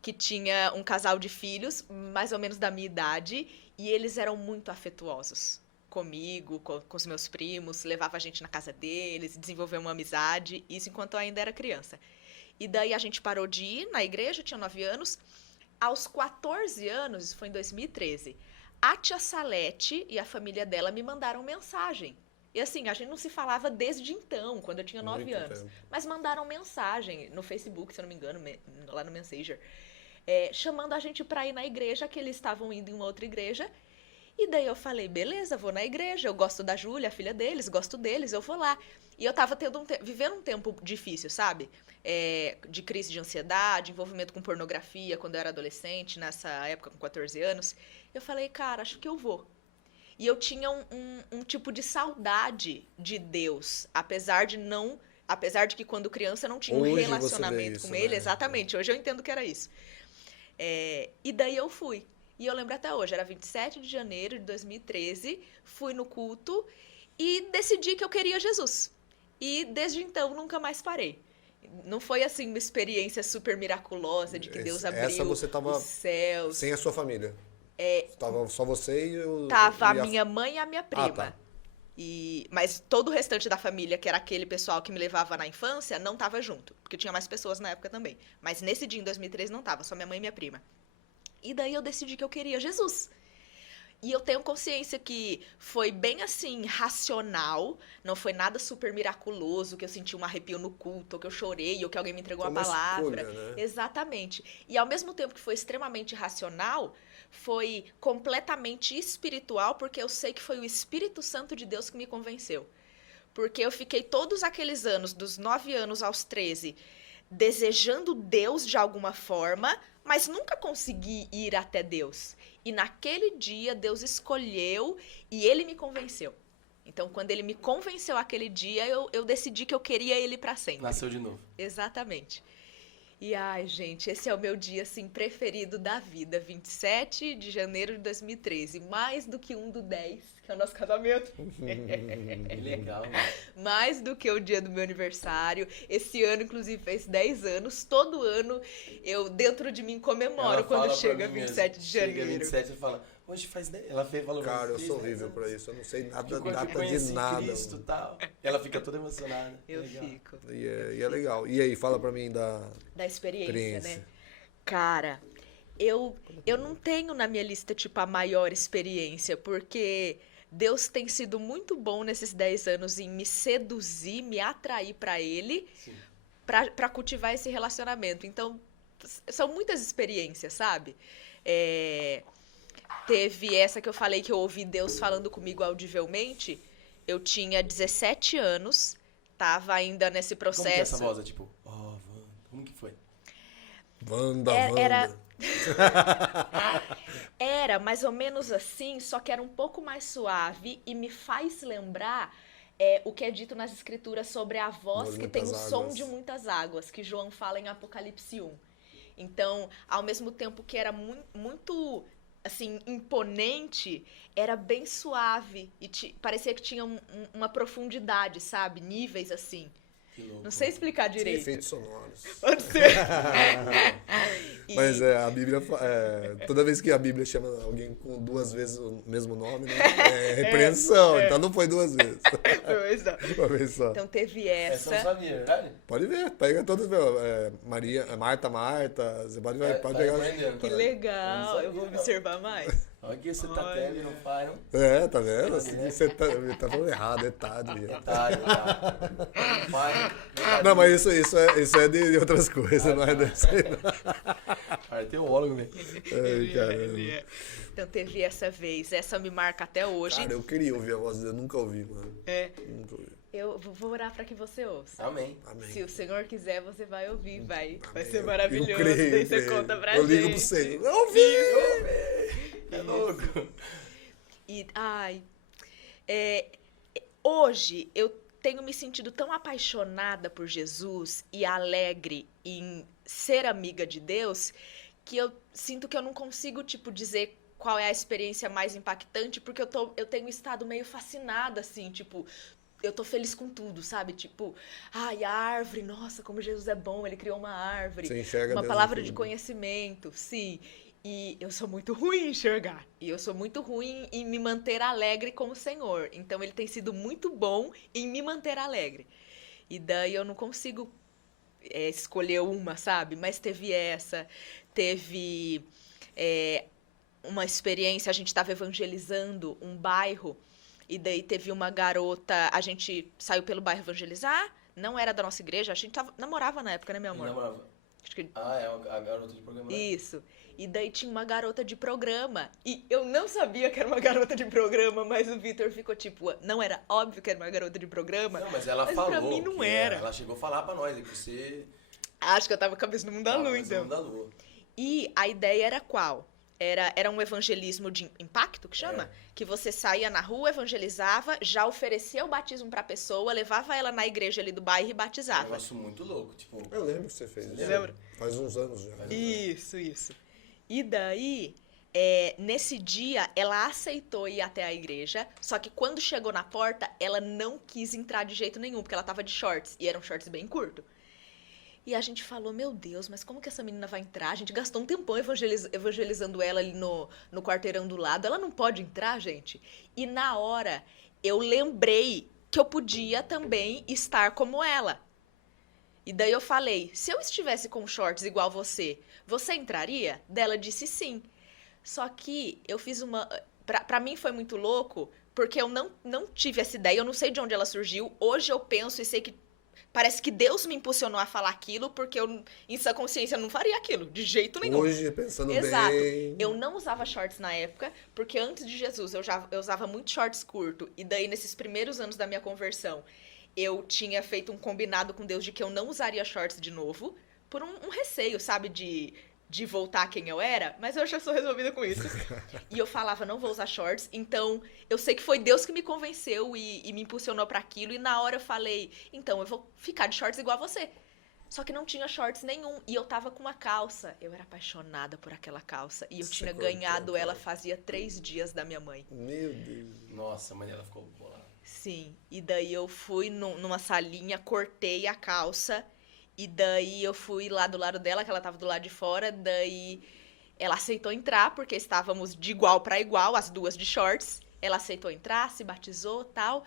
que tinha um casal de filhos, mais ou menos da minha idade, e eles eram muito afetuosos comigo, com os meus primos, levava a gente na casa deles, desenvolveu uma amizade, isso enquanto eu ainda era criança. E daí a gente parou de ir na igreja, tinha 9 anos. Aos 14 anos, isso foi em 2013, a tia Salete e a família dela me mandaram mensagem. E assim, a gente não se falava desde então, quando eu tinha 9 anos. Mas mandaram mensagem no Facebook, se eu não me engano, lá no Messenger, chamando a gente pra ir na igreja, que eles estavam indo em uma outra igreja. E daí eu falei, beleza, vou na igreja, eu gosto da Júlia, a filha deles, gosto deles, eu vou lá. E eu tava vivendo um tempo difícil, sabe? De crise de ansiedade, envolvimento com pornografia, quando eu era adolescente, nessa época, com 14 anos. Eu falei, cara, acho que eu vou. E eu tinha um tipo de saudade de Deus, apesar de que quando criança eu não tinha um relacionamento com ele. Exatamente, hoje eu entendo que era isso. E daí eu fui. E eu lembro até hoje, era 27 de janeiro de 2013, fui no culto e decidi que eu queria Jesus. E desde então nunca mais parei. Não foi assim uma experiência super miraculosa de que Deus abriu Essa você tava os céus. sem a sua família. Tava só você e o... Tava e a minha mãe e a minha prima. tá. Mas todo o restante da família, que era aquele pessoal que me levava na infância, não tava junto. Porque tinha mais pessoas na época também. Mas nesse dia, em 2013, não tava. Só minha mãe e minha prima. E daí eu decidi que eu queria Jesus. E eu tenho consciência que foi bem assim, racional, não foi nada super miraculoso, que eu senti um arrepio no culto, ou que eu chorei, ou que alguém me entregou Foi a uma palavra. escolha, né? Exatamente. E ao mesmo tempo que foi extremamente racional, foi completamente espiritual, porque eu sei que foi o Espírito Santo de Deus que me convenceu. Porque eu fiquei todos aqueles anos, dos 9 anos aos 13, desejando Deus de alguma forma, mas nunca consegui ir até Deus. E naquele dia, Deus escolheu e Ele me convenceu. Então, quando Ele me convenceu aquele dia, eu decidi que eu queria Ele para sempre. Nasceu de novo. Exatamente. E, ai, gente, esse é o meu dia, assim, preferido da vida. 27 de janeiro de 2013. Mais do que um do 10, que é o nosso casamento. Que legal, mano. Mais do que o dia do meu aniversário. Esse ano, inclusive, fez 10 anos. Todo ano, eu, dentro de mim, comemoro Ela quando fala chega pra mim 27 mesmo. de janeiro. Chega 27 e fala, hoje faz 10. Ela falou pra Cara, mim, eu "Fez sou 10 horrível anos pra isso. Eu não sei nada, que eu nada de conheci nada. Cristo e tal. Ela fica toda emocionada. Eu Legal. fico. E é legal. E aí, fala pra mim Da experiência, experiência. né? Cara, eu não tenho na minha lista, tipo, a maior experiência, porque Deus tem sido muito bom nesses 10 anos em me seduzir, me atrair pra Ele, Sim. pra cultivar esse relacionamento. Então, são muitas experiências, sabe? Teve essa que eu falei que eu ouvi Deus falando comigo audivelmente. Eu tinha 17 anos, tava ainda nesse Como que é processo. essa voz? É tipo, Wanda. Como que foi? Wanda. Era mais ou menos assim, só que era um pouco mais suave e me faz lembrar o que é dito nas escrituras sobre a voz De que tem o muitas som águas. de muitas águas, que João fala em Apocalipse 1. Então, ao mesmo tempo que era muito assim, imponente, era bem suave e parecia que tinha uma profundidade, sabe? Níveis assim. Que louco. Não sei explicar direito. Efeitos sonoros. Pode ser. Mas a Bíblia, toda vez que a Bíblia chama alguém com 2 vezes o mesmo nome, né? É repreensão, então não foi 2 vezes. Uma vez só. Então teve Essa eu não sabia, verdade? Pode ver, pega todas, Maria, Marta, você pode Tá pegar. aprendendo. Que legal, eu vou observar mais. Olha que você tá Olha. tendo, não faz, não? Tá vendo? Você tá falando errado, detalhe. Tá. Não faz. Não, mas isso é de outras coisas, não é dessa aí, não. Cara, tem teólogo, velho. Ai, caramba. Então teve essa vez, essa me marca até hoje. Cara, eu queria ouvir a voz dele, eu nunca ouvi, mano. Nunca ouvi. Eu vou orar pra que você ouça. Amém. Amém. Se o Senhor quiser, você vai ouvir, vai Amém. ser Eu maravilhoso. creio, Daí você creio. conta pra eu gente. ligo pro Senhor. Eu ouvi! É louco. E, hoje eu tenho me sentido tão apaixonada por Jesus e alegre em ser amiga de Deus que eu sinto que eu não consigo, tipo, dizer qual é a experiência mais impactante, porque eu tenho estado meio fascinada, assim, tipo, eu tô feliz com tudo, sabe? Tipo, a árvore, nossa, como Jesus é bom, ele criou uma árvore. Você enxerga Uma Deus em palavra de tudo. conhecimento, sim. E eu sou muito ruim em enxergar. E eu sou muito ruim em me manter alegre com o Senhor. Então, ele tem sido muito bom em me manter alegre. E daí eu não consigo escolher uma, sabe? Mas teve essa. Teve uma experiência, a gente estava evangelizando um bairro. E daí teve uma garota, a gente saiu pelo bairro evangelizar. Não era da nossa igreja, a gente namorava na época, né, meu amor? Namorava. Acho que Ah, é a garota de programa. Né? isso. E daí tinha uma garota de programa. E eu não sabia que era uma garota de programa, mas o Vitor ficou tipo, não era óbvio que era uma garota de programa. Não, mas ela Mas falou. pra mim não que era. Ela chegou a falar pra nós que você. Acho que eu tava com a cabeça no mundo da tava lua, mais no então. mundo da lua. E a ideia era qual? Era um evangelismo de impacto, que chama? Que você saía na rua, evangelizava, já oferecia o batismo pra pessoa, levava ela na igreja ali do bairro e É um batizava. negócio muito louco. Tipo, Eu lembro que você fez isso. Lembra? Faz uns anos já. Isso. E daí, Nesse dia, ela aceitou ir até a igreja, só que quando chegou na porta, ela não quis entrar de jeito nenhum, porque ela tava de shorts, e eram shorts bem curtos. E a gente falou, meu Deus, mas como que essa menina vai entrar? A gente gastou um tempão evangelizando ela ali no quarteirão do lado. Ela não pode entrar, gente? E na hora, eu lembrei que eu podia também estar como ela. E daí eu falei, se eu estivesse com shorts igual você entraria? Dela disse sim. Só que eu fiz uma... Pra mim foi muito louco, porque eu não tive essa ideia, eu não sei de onde ela surgiu. Hoje eu penso e sei que parece que Deus me impulsionou a falar aquilo, porque eu, em sua consciência, não faria aquilo, de jeito nenhum. Hoje, pensando Exato. bem... Eu não usava shorts na época, porque antes de Jesus eu usava muito shorts curto. E daí, nesses primeiros anos da minha conversão, eu tinha feito um combinado com Deus de que eu não usaria shorts de novo, por um receio, sabe, de voltar quem eu era, mas eu já sou resolvida com isso. E eu falava, não vou usar shorts, então eu sei que foi Deus que me convenceu e me impulsionou pra aquilo, e na hora eu falei, então eu vou ficar de shorts igual a você. Só que não tinha shorts nenhum, e eu tava com uma calça, eu era apaixonada por aquela calça, e eu tinha ganhado ela fazia 3 dias da minha mãe. Meu Deus. Nossa, a mãe dela ficou bolada. Sim, e daí eu fui numa salinha, cortei a calça, e daí eu fui lá do lado dela, que ela tava do lado de fora, daí ela aceitou entrar, porque estávamos de igual para igual, as duas de shorts. Ela aceitou entrar, se batizou, tal.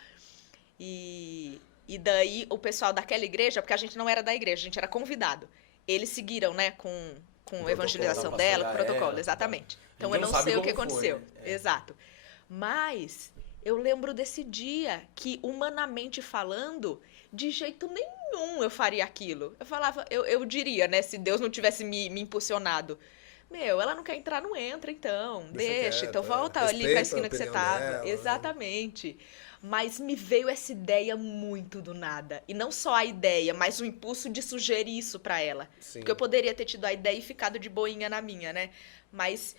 E daí o pessoal daquela igreja, porque a gente não era da igreja, a gente era convidado. Eles seguiram, né, com a evangelização dela, o protocolo, exatamente. Então eu não sei o que aconteceu. Foi, né? Exato. Mas eu lembro desse dia que, humanamente falando, de jeito nenhum eu faria aquilo. Eu falava, eu diria, né, se Deus não tivesse me impulsionado. Meu, ela não quer entrar, não entra, então. Deixa, então volta ali pra esquina que você tava. Dela, Exatamente. Mas me veio essa ideia muito do nada. E não só a ideia, mas o impulso de sugerir isso pra ela. Sim. Porque eu poderia ter tido a ideia e ficado de boinha na minha, né? Mas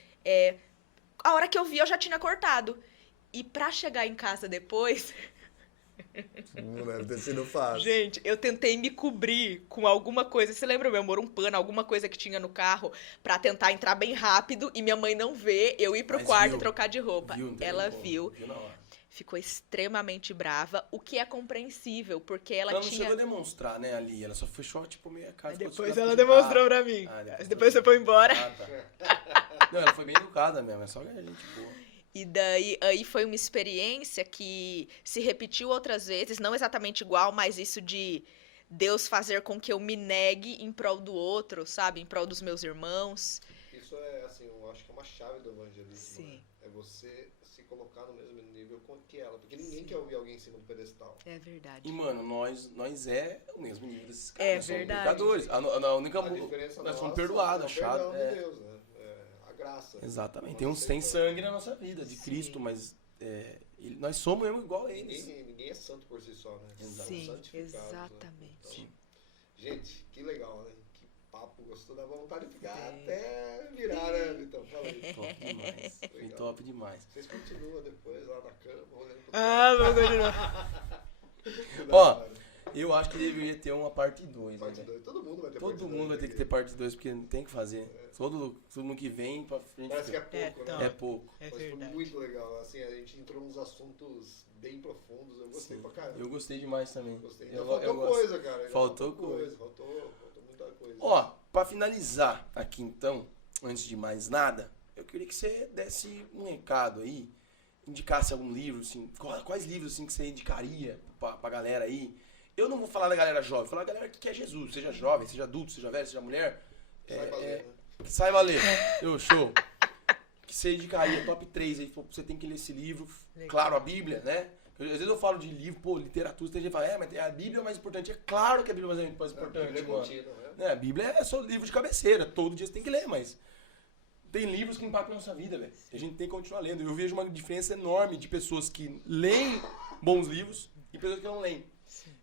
a hora que eu vi, eu já tinha cortado. E pra chegar em casa depois... Não deve ter sido fácil. Gente, eu tentei me cobrir com alguma coisa. Você lembra, meu amor? Um pano, alguma coisa que tinha no carro pra tentar entrar bem rápido e minha mãe não ver, eu ir pro quarto e trocar de roupa. Ela viu. Ficou extremamente brava, o que é compreensível, porque ela não tinha... chegou a demonstrar, né, ali. Ela só fechou, tipo, meia casa. Depois ela demonstrou pra mim. Depois você foi embora. Tá. Não, ela foi bem educada mesmo, é só que a gente boa. E daí, aí foi uma experiência que se repetiu outras vezes, não exatamente igual, mas isso de Deus fazer com que eu me negue em prol do outro, sabe? Em prol dos meus irmãos. Isso é, assim, eu acho que é uma chave do evangelismo. Sim. Né? É você se colocar no mesmo nível que ela. Porque ninguém quer ouvir alguém em cima do pedestal. É verdade. E, mano, nós é o mesmo nível desses caras. É nós somos verdade. pecadores. A única diferença nós somos nossa perdoados, é o achado. perdão de Deus, né? A graça. Exatamente. Nós Tem aceitamos. sangue na nossa vida, de Sim. Cristo, mas nós somos mesmo igual a eles. Ninguém é santo por si só, né? Somos Sim, santificados, exatamente. Né? Sim. Gente, que legal, né? Que papo gostou, dá vontade de ficar Sim. até virar, né, Vitão? Fala aí. Top demais. Foi Legal. top demais. Vocês continuam depois lá na cama, olhando pro Vou continuar. Ó, eu acho que deveria ter uma parte 2. Parte Né? 2. Todo mundo vai ter Todo parte mundo dois vai ter aqui. que ter parte 2, porque não tem o que fazer. Todo mundo que vem pra frente. Parece que é pouco, então. né? É pouco. É Mas foi verdade. muito legal. Assim, a gente entrou nos assuntos bem profundos. Eu gostei Sim. pra caramba. Eu gostei demais também. Gostei. Eu, Ainda faltou gosto. coisa, cara. Ainda Faltou Faltou muita coisa. Ó, pra finalizar aqui então, antes de mais nada, eu queria que você desse um recado aí, indicasse algum livro, assim, quais livros assim que você indicaria pra galera aí. Eu não vou falar da galera jovem, vou falar da galera que quer Jesus, seja jovem, seja adulto, seja velho, seja mulher. Saiba ler, né? Que saiba ler. Show. Que você indicaria, top 3 aí, você tem que ler esse livro. Legal. Claro, a Bíblia, né? Às vezes eu falo de livro, pô, literatura, tem gente que fala, mas a Bíblia é mais importante. É claro que a Bíblia é mais importante, A Bíblia é mano. contínua, né? A Bíblia é só livro de cabeceira, todo dia você tem que ler, mas tem livros que impactam a nossa vida, velho. A gente tem que continuar lendo. Eu vejo uma diferença enorme de pessoas que leem bons livros e pessoas que não leem.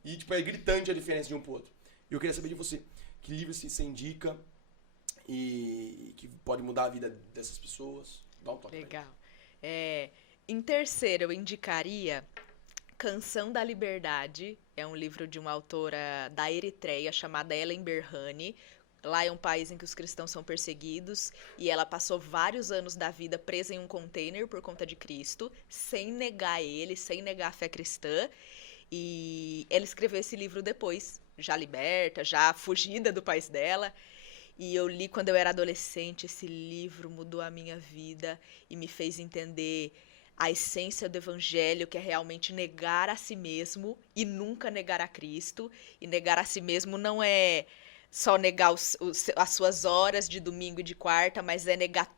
E, tipo, é gritante a diferença de um pro outro. E eu queria saber de você, que livro você indica e que pode mudar a vida dessas pessoas? Dá um toque. Legal. Em terceiro, eu indicaria Canção da Liberdade. É um livro de uma autora da Eritreia chamada Ellen Berhane. Lá é um país em que os cristãos são perseguidos e ela passou vários anos da vida presa em um container por conta de Cristo, sem negar ele, sem negar a fé cristã. E ela escreveu esse livro depois, já liberta, já fugida do país dela. E eu li quando eu era adolescente, esse livro mudou a minha vida e me fez entender a essência do evangelho, que é realmente negar a si mesmo e nunca negar a Cristo. E negar a si mesmo não é só negar as suas horas de domingo e de quarta, mas é negar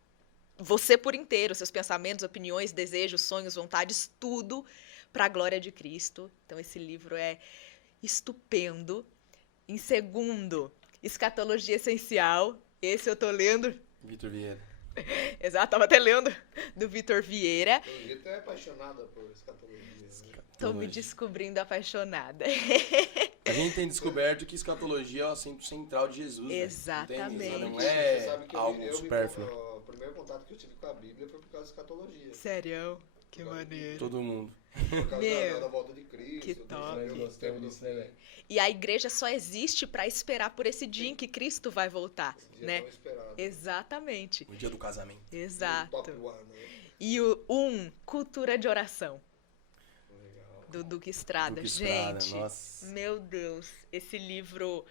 você por inteiro, seus pensamentos, opiniões, desejos, sonhos, vontades, tudo para a glória de Cristo. Então esse livro é estupendo. Em segundo, Escatologia Essencial. Esse eu tô lendo. Vitor Vieira. Exato, tava até lendo, do Vitor Vieira. O Vitor é apaixonada por escatologia. Tô me descobrindo apaixonada. A gente tem descoberto que escatologia é o assunto central de Jesus. Né? Exatamente. Não Você é sabe que algo supérfluo. o primeiro contato que eu tive com a Bíblia foi por causa da escatologia. Sério? Que maneiro. Todo mundo. Por causa Meu, da volta de Cristo. que do top. Israel, do tempo do fim. E a igreja só existe para esperar por esse dia em que Cristo vai voltar, Esse dia né? tão esperado. Exatamente. O dia do casamento. Exato. Top one, né? E Cultura de Oração, Legal. do Duque Estrada. Duque Estrada, Gente, nossa. meu Deus, esse livro,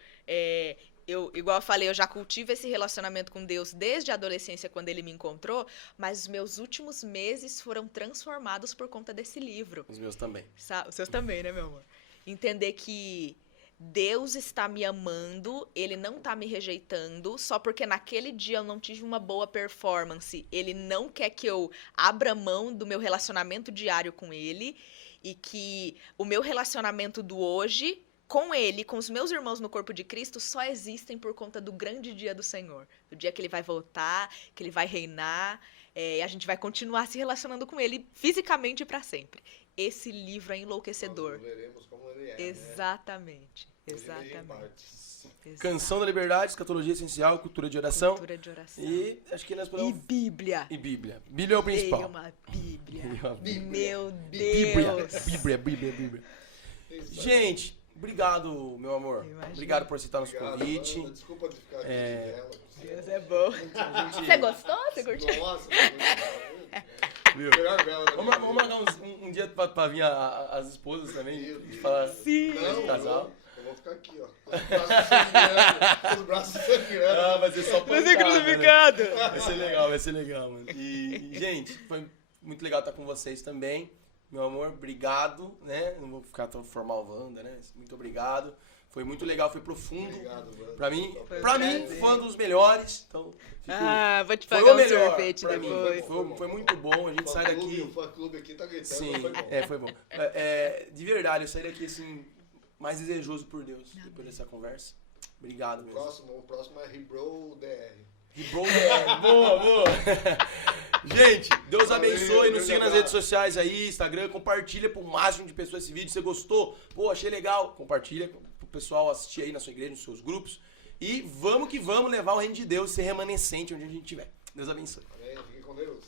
igual eu falei, eu já cultivo esse relacionamento com Deus desde a adolescência, quando ele me encontrou, mas os meus últimos meses foram transformados por conta desse livro. Os meus também. Os seus também, né, meu amor? Entender que Deus está me amando, Ele não está me rejeitando, só porque naquele dia eu não tive uma boa performance. Ele não quer que eu abra mão do meu relacionamento diário com Ele e que o meu relacionamento do hoje com Ele, com os meus irmãos no corpo de Cristo, só existem por conta do grande dia do Senhor. Do dia que Ele vai voltar, que Ele vai reinar, e a gente vai continuar se relacionando com Ele fisicamente para sempre. Esse livro é enlouquecedor. Nós veremos como ele é, Exatamente. né? Hoje vejo em Exatamente. partes. Canção da Liberdade, Escatologia Essencial, Cultura de Oração. Cultura de oração. E acho que nós E podemos... Bíblia. E Bíblia. Bíblia é o Leia principal. uma Bíblia. Leia uma Bíblia. Meu Bíblia. Deus. Bíblia. Isso aí. Gente, obrigado, meu amor. Imagina. Obrigado por aceitar nosso Obrigado, convite. Amanda. Desculpa de ficar aqui de vela. Deus é bom. Você gostou? Você curtiu? Nossa, foi muito legal. Viu? Melhor vela da minha Vamos vida. marcar um dia pra vir as esposas também. De falar Sim. de casal. Eu vou ficar aqui, ó. Com os braços sangrando. Os braços sangrando. Ah, vai ser só Vai ser pancada, né? crucificado. Vai ser legal, mano. E, gente, foi muito legal estar com vocês também. Meu amor, obrigado, né? Não vou ficar tão formal, Wanda, né? Muito obrigado. Foi muito legal, foi profundo. Obrigado, mano. Pra mim, um foi prazer. um dos melhores. Então, fico... Vou te foi pagar o um melhor sorvete pra mim. depois. Foi muito bom. A gente sai daqui. O fã-clube aqui tá gritando, Sim, foi bom. foi bom. De verdade, eu saí daqui assim, mais desejoso por Deus depois dessa conversa. Obrigado mesmo. O próximo é Rebro DR. Boa. Gente, Deus abençoe. Valeu, Nos siga nas grande redes sociais aí, Instagram. Compartilha pro máximo de pessoas esse vídeo. Você gostou? Pô, achei legal. Compartilha pro pessoal assistir aí na sua igreja, nos seus grupos. E vamos que vamos levar o reino de Deus, ser remanescente onde a gente estiver. Deus abençoe. Amém. Fiquem com Deus.